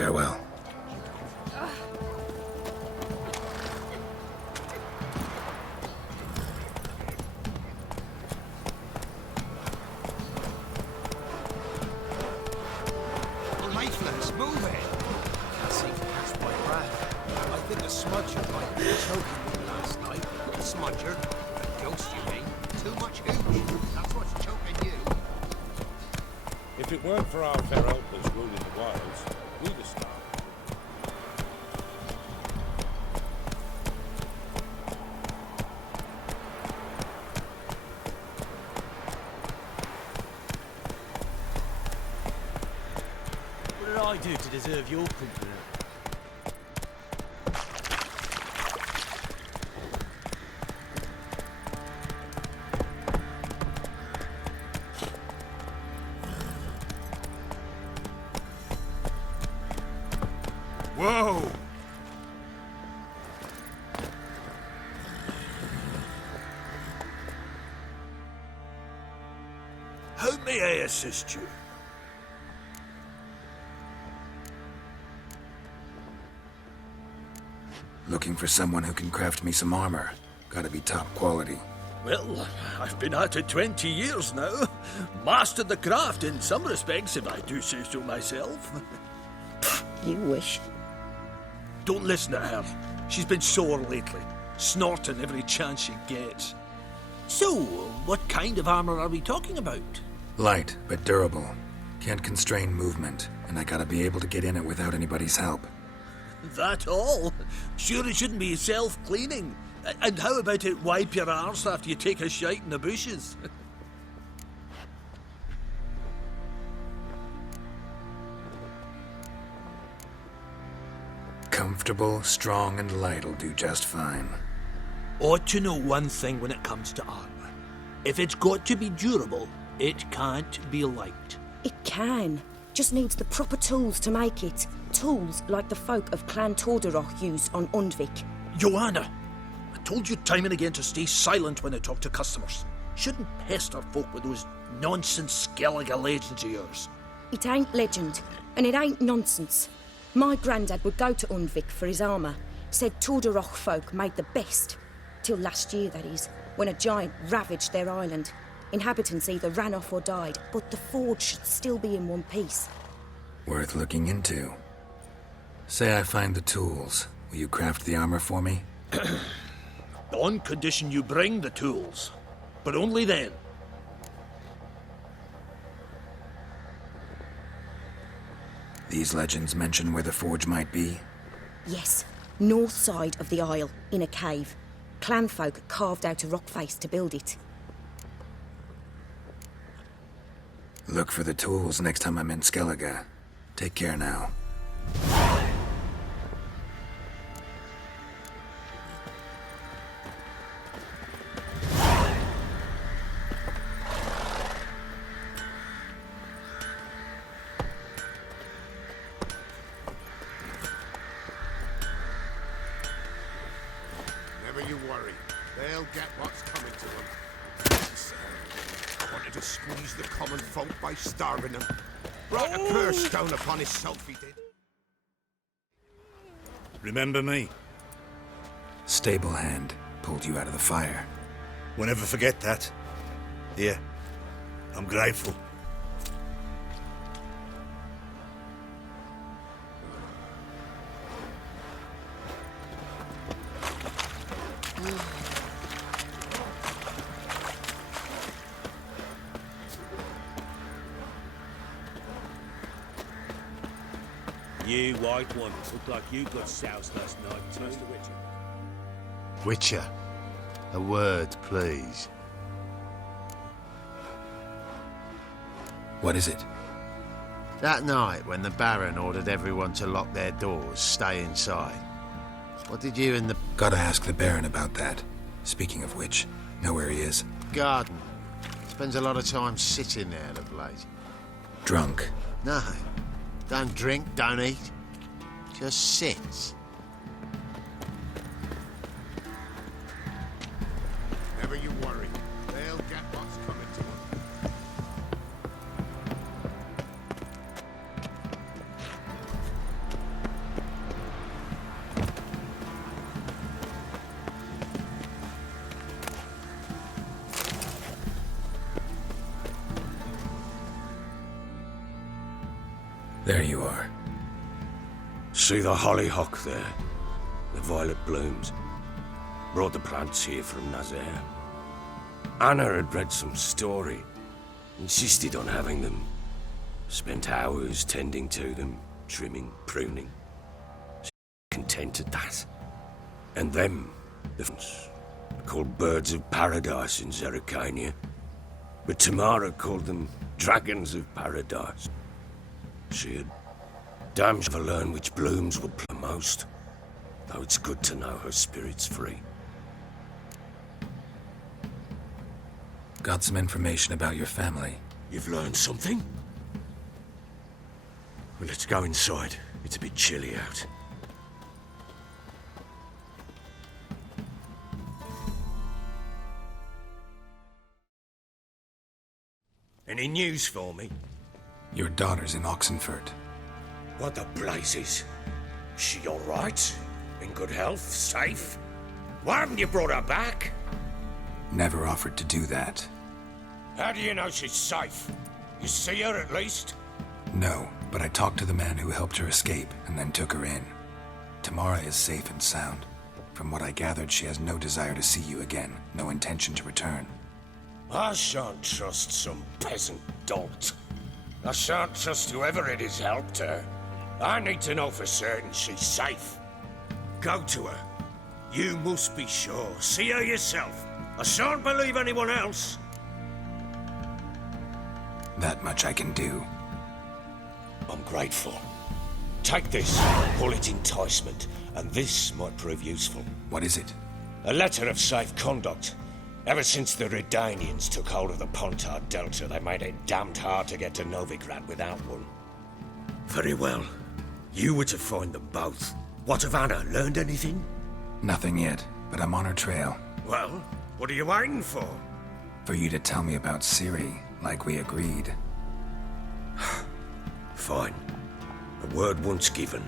Farewell. Lifeless, move it! Can't see past my breath. I think a smudger might be choking me last night. Smudger. A ghost, you mean? Too much hooch. That's what's choking you. If it weren't for our fair helpers ruling the wilds, we'd have starved. What did I do to deserve your company? Whoa! How may I assist you? Looking for someone who can craft me some armor. Gotta be top quality. Well, I've been at it 20 years now. Mastered the craft in some respects, if I do say so myself. You wish. Don't listen to her. She's been sore lately, snorting every chance she gets. So, what kind of armor are we talking about? Light, but durable. Can't constrain movement, and I gotta be able to get in it without anybody's help. That all? Sure it shouldn't be self-cleaning. And how about it wipe your arse after you take a shite in the bushes? Comfortable, strong, and light'll do just fine. Ought to know one thing when it comes to armor. If it's got to be durable, it can't be light. It can. Just needs the proper tools to make it. Tools like the folk of Clan Torderoch use on Undvik. Joanna, I told you time and again to stay silent when I talk to customers. Shouldn't pester folk with those nonsense Skellige legends of yours. It ain't legend, and it ain't nonsense. My granddad would go to Undvik for his armour. Said Torderoch folk made the best. Till last year, that is, when a giant ravaged their island. Inhabitants either ran off or died, but the forge should still be in one piece. Worth looking into. Say I find the tools. Will you craft the armor for me? On condition you bring the tools. But only then. These legends mention where the forge might be? Yes, north side of the isle, in a cave. Clanfolk carved out a rock face to build it. Look for the tools next time I'm in Skellige. Take care now. Never you worry. They'll get what's coming to them. Wanted to squeeze the common folk by starving them. Brought a poor stone upon his self, he did. Remember me? Stable hand pulled you out of the fire. We'll never forget that. Here, I'm grateful. You white one, looked like you got soused last night, Mr. Witcher. Witcher, a word, please. What is it? That night when the Baron ordered everyone to lock their doors, stay inside. What did you and the Gotta ask the Baron about that. Speaking of which, know where he is? garden? Spends a lot of time sitting there of late. Drunk. No, don't drink, don't eat. Just sits. Never you worry. They'll get what's coming to them. There you are. See the hollyhock there? The violet blooms. Brought the plants here from Nazaire. Anna had read some story. Insisted on having them. Spent hours tending to them, trimming, pruning. She was content at that. And them, the called birds of paradise in Zerrikania. But Tamara called them dragons of paradise. She had damn sure learned which blooms would bloom most. Though it's good to know her spirit's free. Got some information about your family. You've learned something? Well, let's go inside. It's a bit chilly out. Any news for me? Your daughter's in Oxenford. What the blazes? She all right? In good health? Safe? Why haven't you brought her back? Never offered to do that. How do you know she's safe? You see her at least? No, but I talked to the man who helped her escape and then took her in. Tamara is safe and sound. From what I gathered, she has no desire to see you again, no intention to return. I shan't trust some peasant dolt. I shan't trust whoever it is helped her. I need to know for certain she's safe. Go to her. You must be sure. See her yourself. I shan't believe anyone else. That much I can do. I'm grateful. Take this, call it enticement, and this might prove useful. What is it? A letter of safe conduct. Ever since the Redanians took hold of the Pontard Delta, they made it damned hard to get to Novigrad without one. Very well. You were to find them both. What of Anna? Learned anything? Nothing yet, but I'm on her trail. Well, what are you waiting for? For you to tell me about Ciri, like we agreed. Fine. A word once given.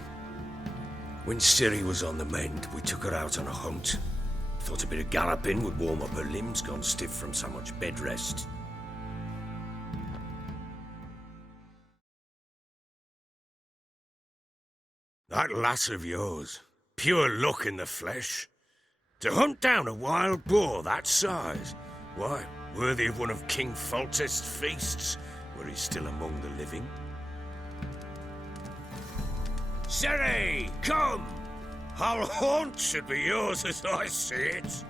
When Ciri was on the mend, we took her out on a hunt. Thought a bit of galloping would warm up her limbs, gone stiff from so much bed rest. That lass of yours, pure luck in the flesh. To hunt down a wild boar that size, why, worthy of one of King Foltest's feasts, were he still among the living. Ciri, come! Our haunt should be yours as I see it.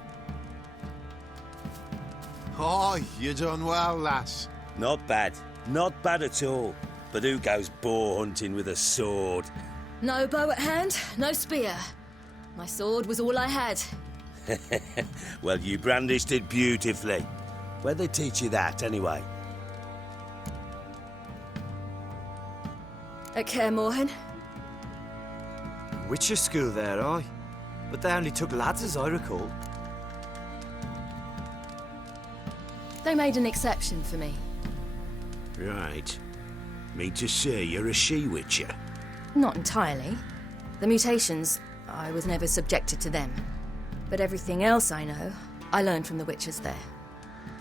Oh, you done well, lass. Not bad. Not bad at all. But who goes boar hunting with a sword? No bow at hand, no spear. My sword was all I had. Well, you brandished it beautifully. Where'd they teach you that, anyway? At Kaer Morhen. Witcher school there, aye. But they only took lads, as I recall. They made an exception for me. Right. Mean to say you're a she-witcher? Not entirely. The mutations, I was never subjected to them. But everything else I know, I learned from the witches there.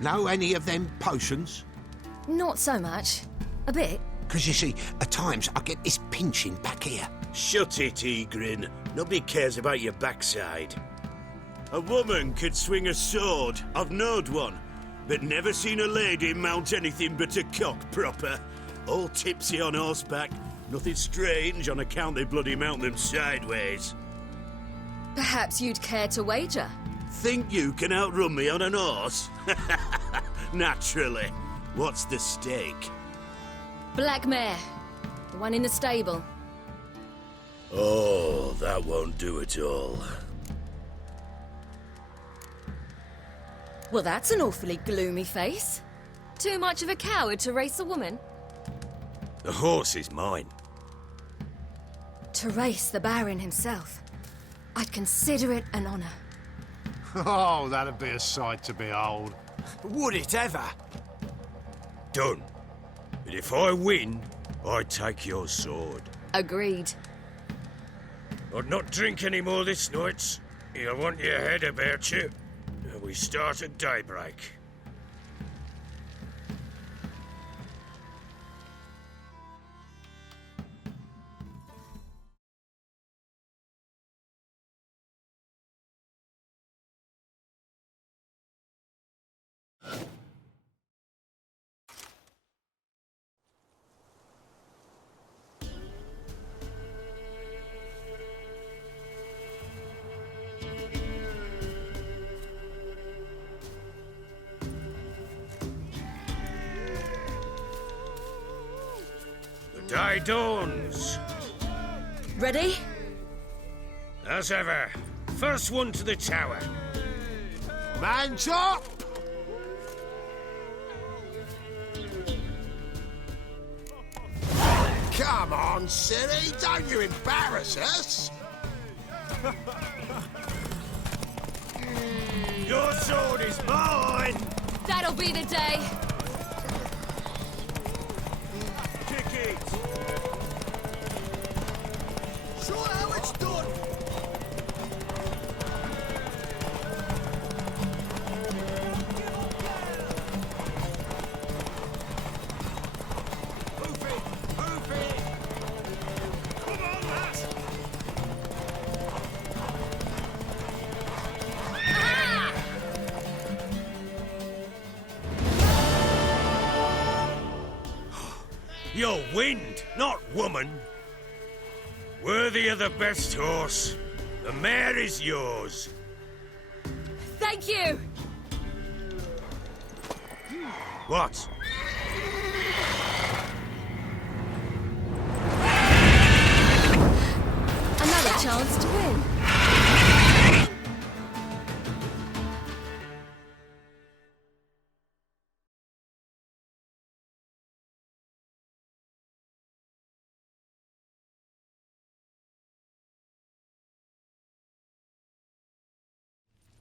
Know any of them potions? Not so much. A bit. Because you see, at times I get this pinching back here. Shut it, Egrin. Nobody cares about your backside. A woman could swing a sword. I've knowed one. But never seen a lady mount anything but a cock proper. All tipsy on horseback. Nothing strange on account they bloody mount them sideways. Perhaps you'd care to wager? Think you can outrun me on an horse? Naturally. What's the stake? Black mare. The one in the stable. Oh, that won't do at all. Well, that's an awfully gloomy face. Too much of a coward to race a woman? The horse is mine. To race the Baron himself. I'd consider it an honor. Oh, that'd be a sight to behold. Would it ever? Done. But if I win, I take your sword. Agreed. I'd not drink any more this night. You'll want your head about you. We start at daybreak. Day dawns. Ready? As ever, first one to the tower. Man's up! Come on, Ciri, don't you embarrass us! Your sword is mine! That'll be the day. Kick it! Show how it's done! You're wind, not woman. Worthy of the best horse. The mare is yours. Thank you! What? Another chance to win.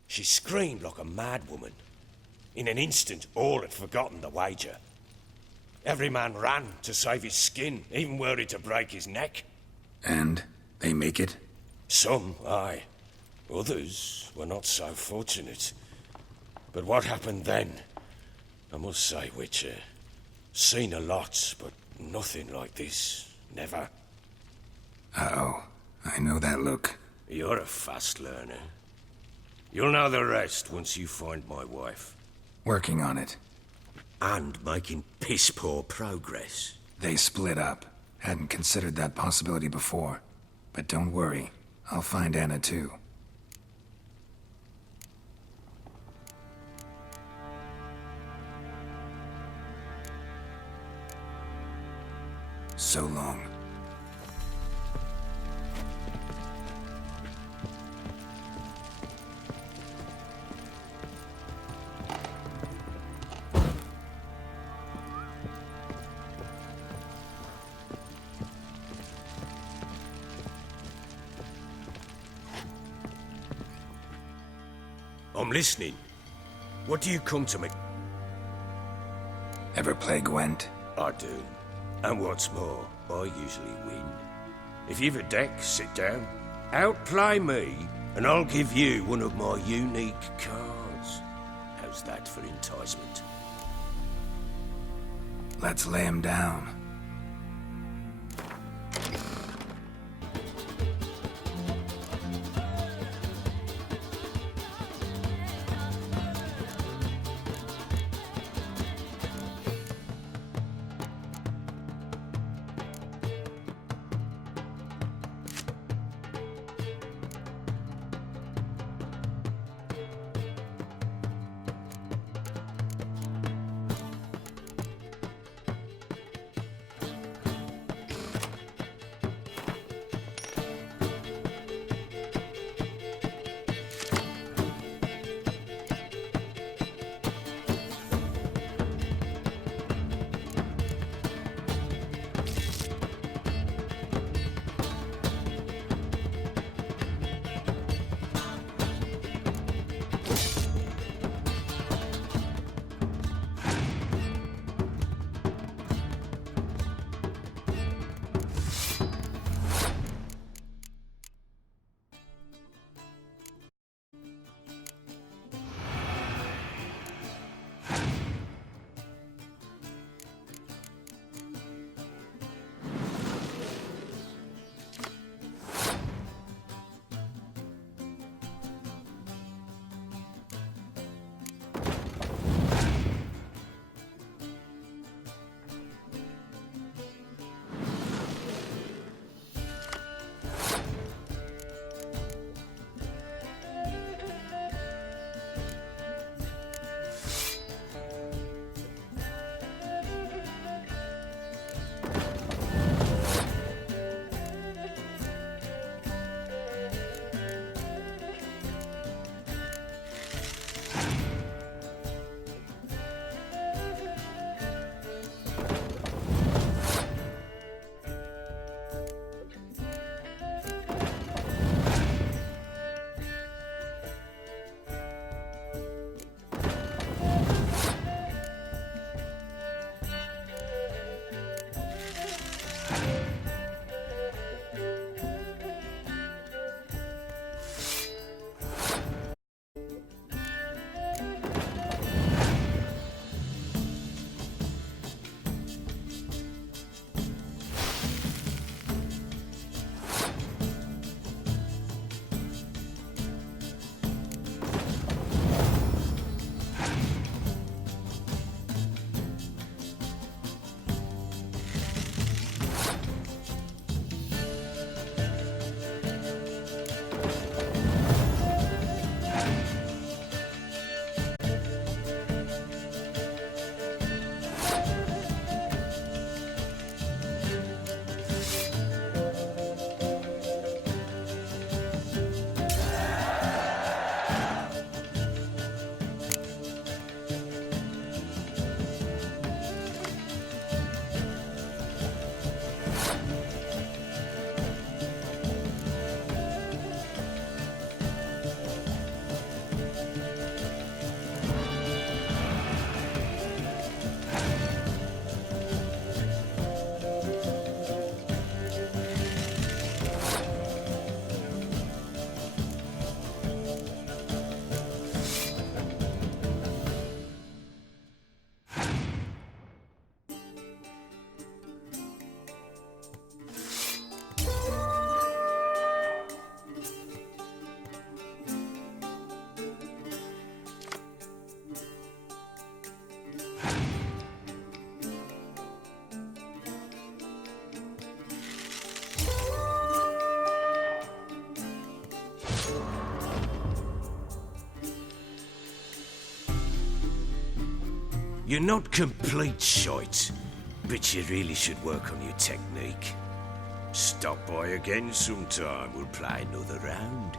She screamed like a mad woman. In an instant, all had forgotten the wager. Every man ran to save his skin, even worried to break his neck. And they make it? Some, aye. Others were not so fortunate. But what happened then? I must say, Witcher, seen a lot, but nothing like this. Never. Uh-oh. I know that look. You're a fast learner. You'll know the rest once you find my wife. Working on it. And making piss-poor progress. They split up. Hadn't considered that possibility before. But don't worry. I'll find Anna too. So long. I'm listening. What do you come to me? Ever play Gwent? I do. And what's more, I usually win. If you've a deck, sit down. Outplay me, and I'll give you one of my unique cards. How's that for enticement? Let's lay him down. You're not complete shite, but you really should work on your technique. Stop by again sometime, we'll play another round.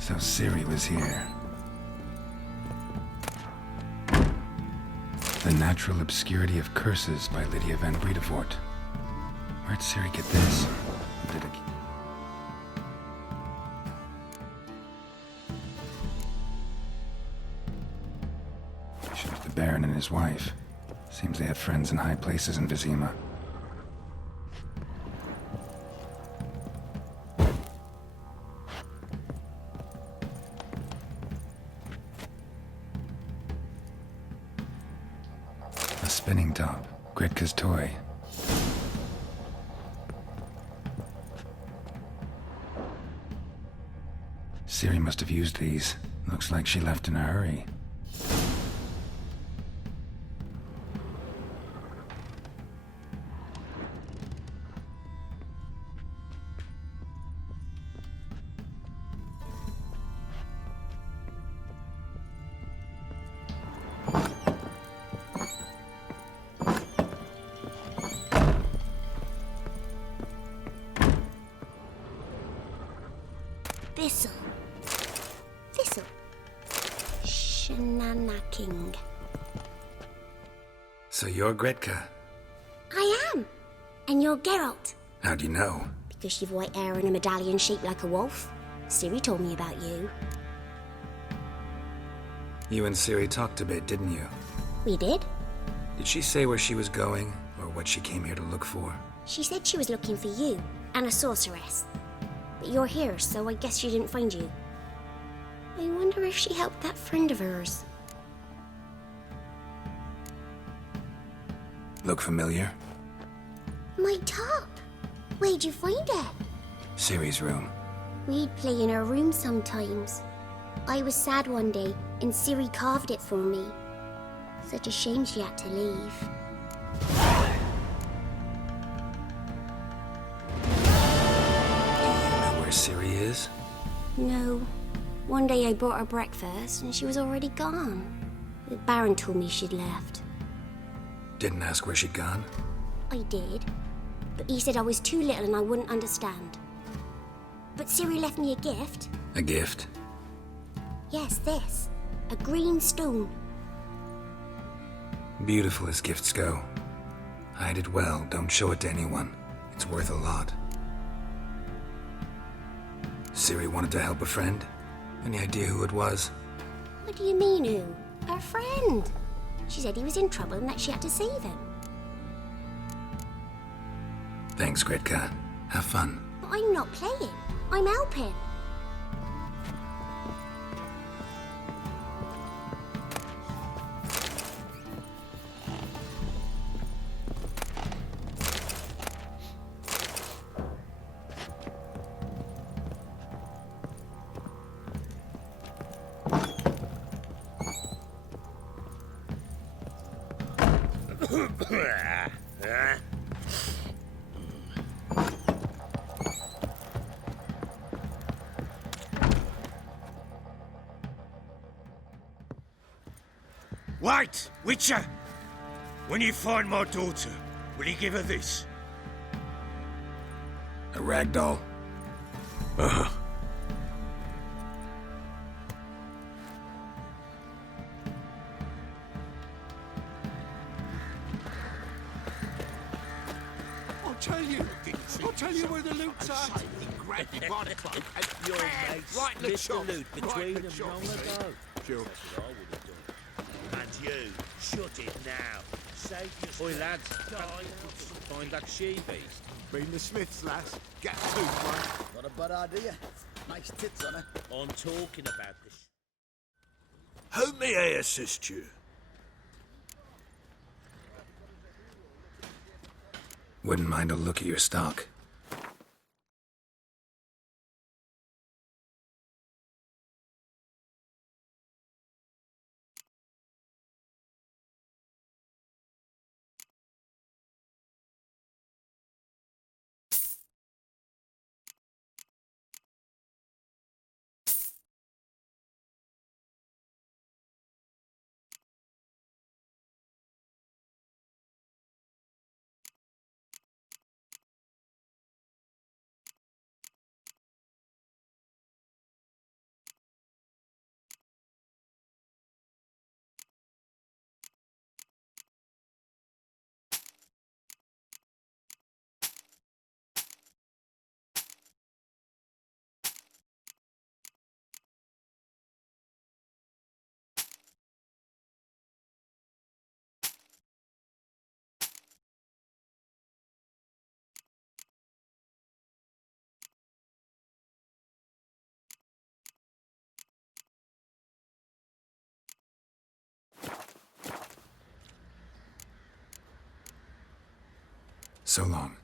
So Ciri was here. The Natural Obscurity of Curses by Lydia van Bredevoort. Where'd Ciri get this? Did it... Shows the Baron and his wife. Seems they had friends in high places in Vizima. A spinning top. Gretka's toy. Ciri must have used these. Looks like she left in a hurry. This'll. Shanana King. So you're Gretka? I am. And you're Geralt. How do you know? Because you've white hair and a medallion shaped like a wolf. Ciri told me about you. You and Ciri talked a bit, didn't you? We did. Did she say where she was going, or what she came here to look for? She said she was looking for you, and a sorceress. But you're here, so I guess she didn't find you. I wonder if she helped that friend of hers. Look familiar? My top! Where'd you find it? Ciri's room. We'd play in her room sometimes. I was sad one day, and Ciri carved it for me. Such a shame she had to leave. Where Ciri is? No. One day I brought her breakfast, and she was already gone. The Baron told me she'd left. Didn't ask where she'd gone? I did, but he said I was too little and I wouldn't understand. But Ciri left me a gift. A gift? Yes, this. A green stone. Beautiful as gifts go. Hide it well, don't show it to anyone. It's worth a lot. Ciri wanted to help a friend? Any idea who it was? What do you mean, who? Her friend. She said he was in trouble and that she had to save him. Thanks, Gretka. Have fun. But I'm not playing. I'm helping. Wait, Witcher! When you find my daughter, will you give her this? A rag doll. Uh-huh. I'll tell you where the loot's at. Grab your body cloak and your mates. Right in the chop. Loot between them long ago. Sure. you. Shut it now. Save your... Oi, lads. Find that she-beast. Been the Smiths, lass. Get a tooth, Not a bad idea. Nice tits on her. I'm talking about this. How may I assist you? Wouldn't mind a look at your stock. So long.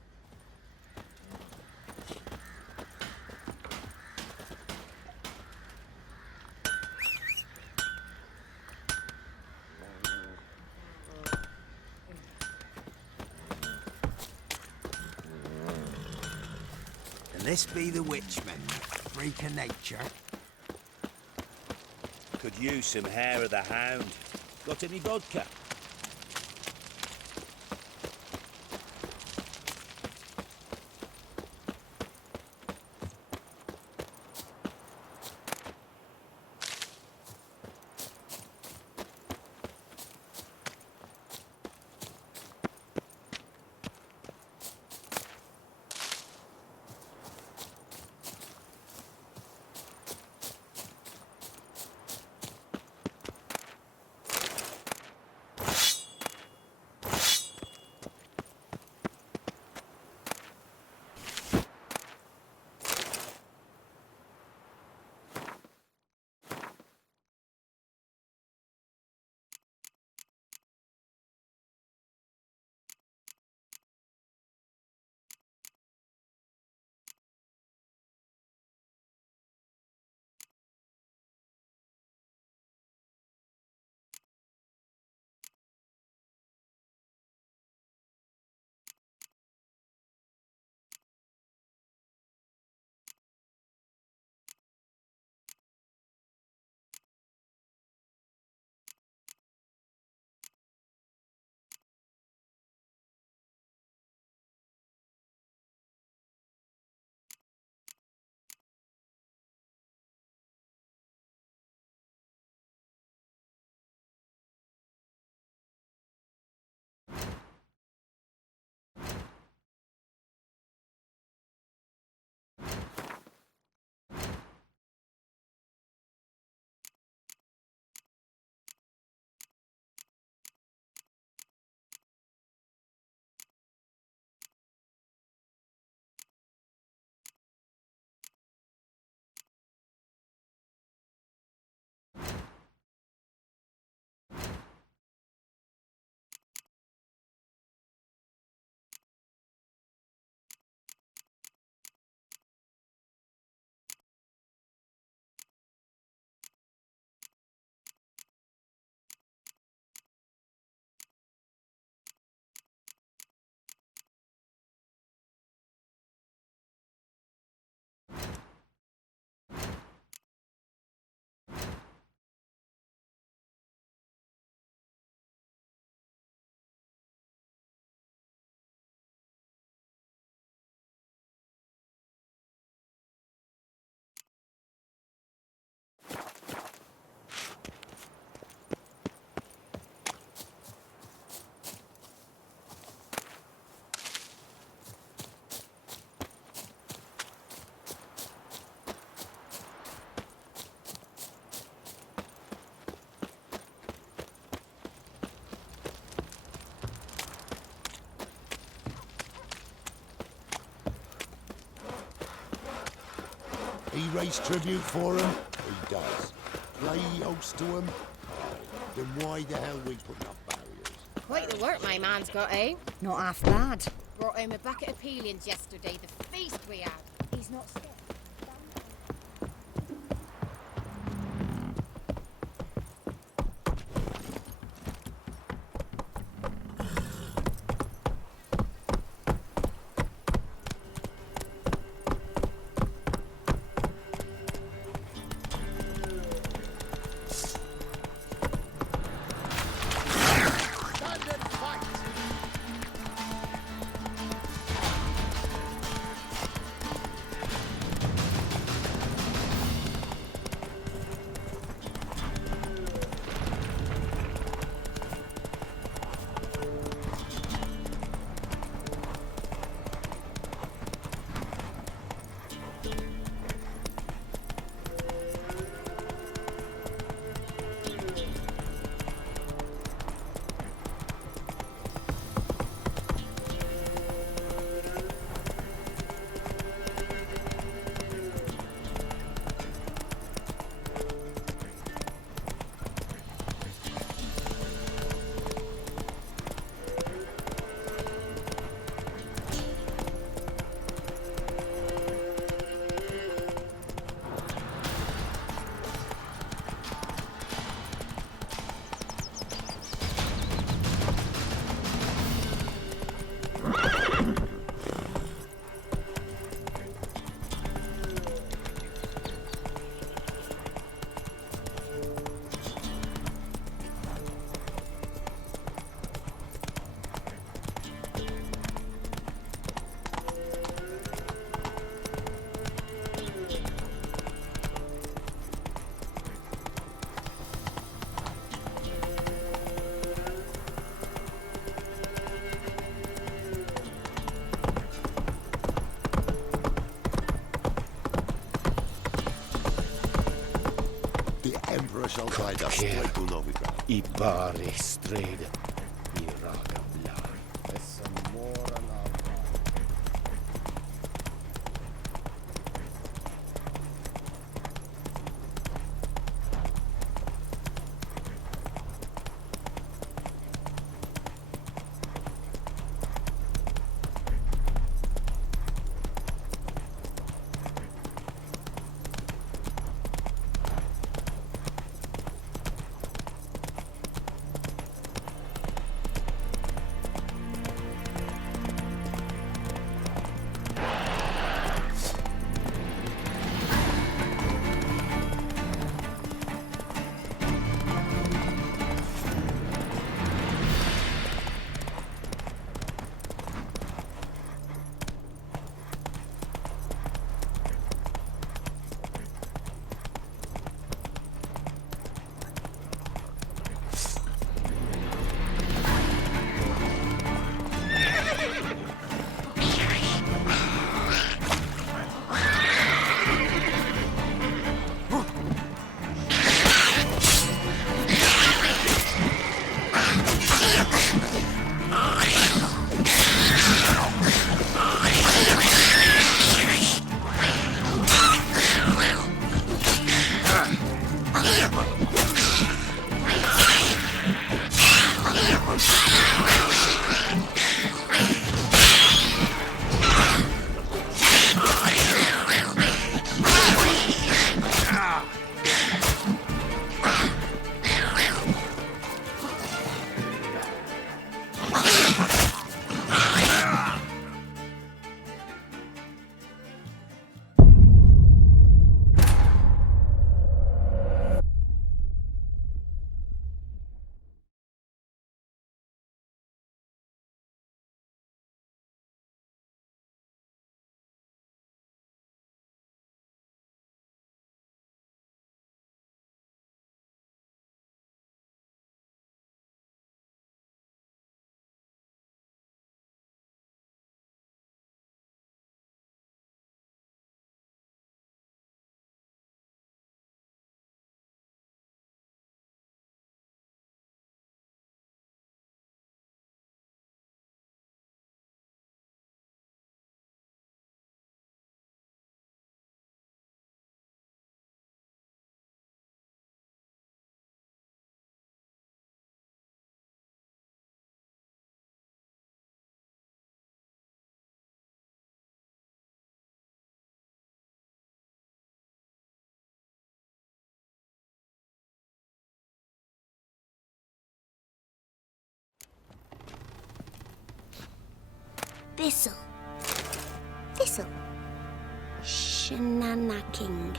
Can this be the witchman, freak of nature? Could use some hair of the hound. Got any vodka? He raise tribute for him? He does. Play host to him? Then why the hell we putting up barriers? Quite the work my man's got, eh? Not half bad. Brought home a bucket of peelings yesterday, the feast we had. He's not scared. Emperor shall guide us straight to Novigrad. I bari strede. I raga blaj. Thistle. Thistle. Shenanaking.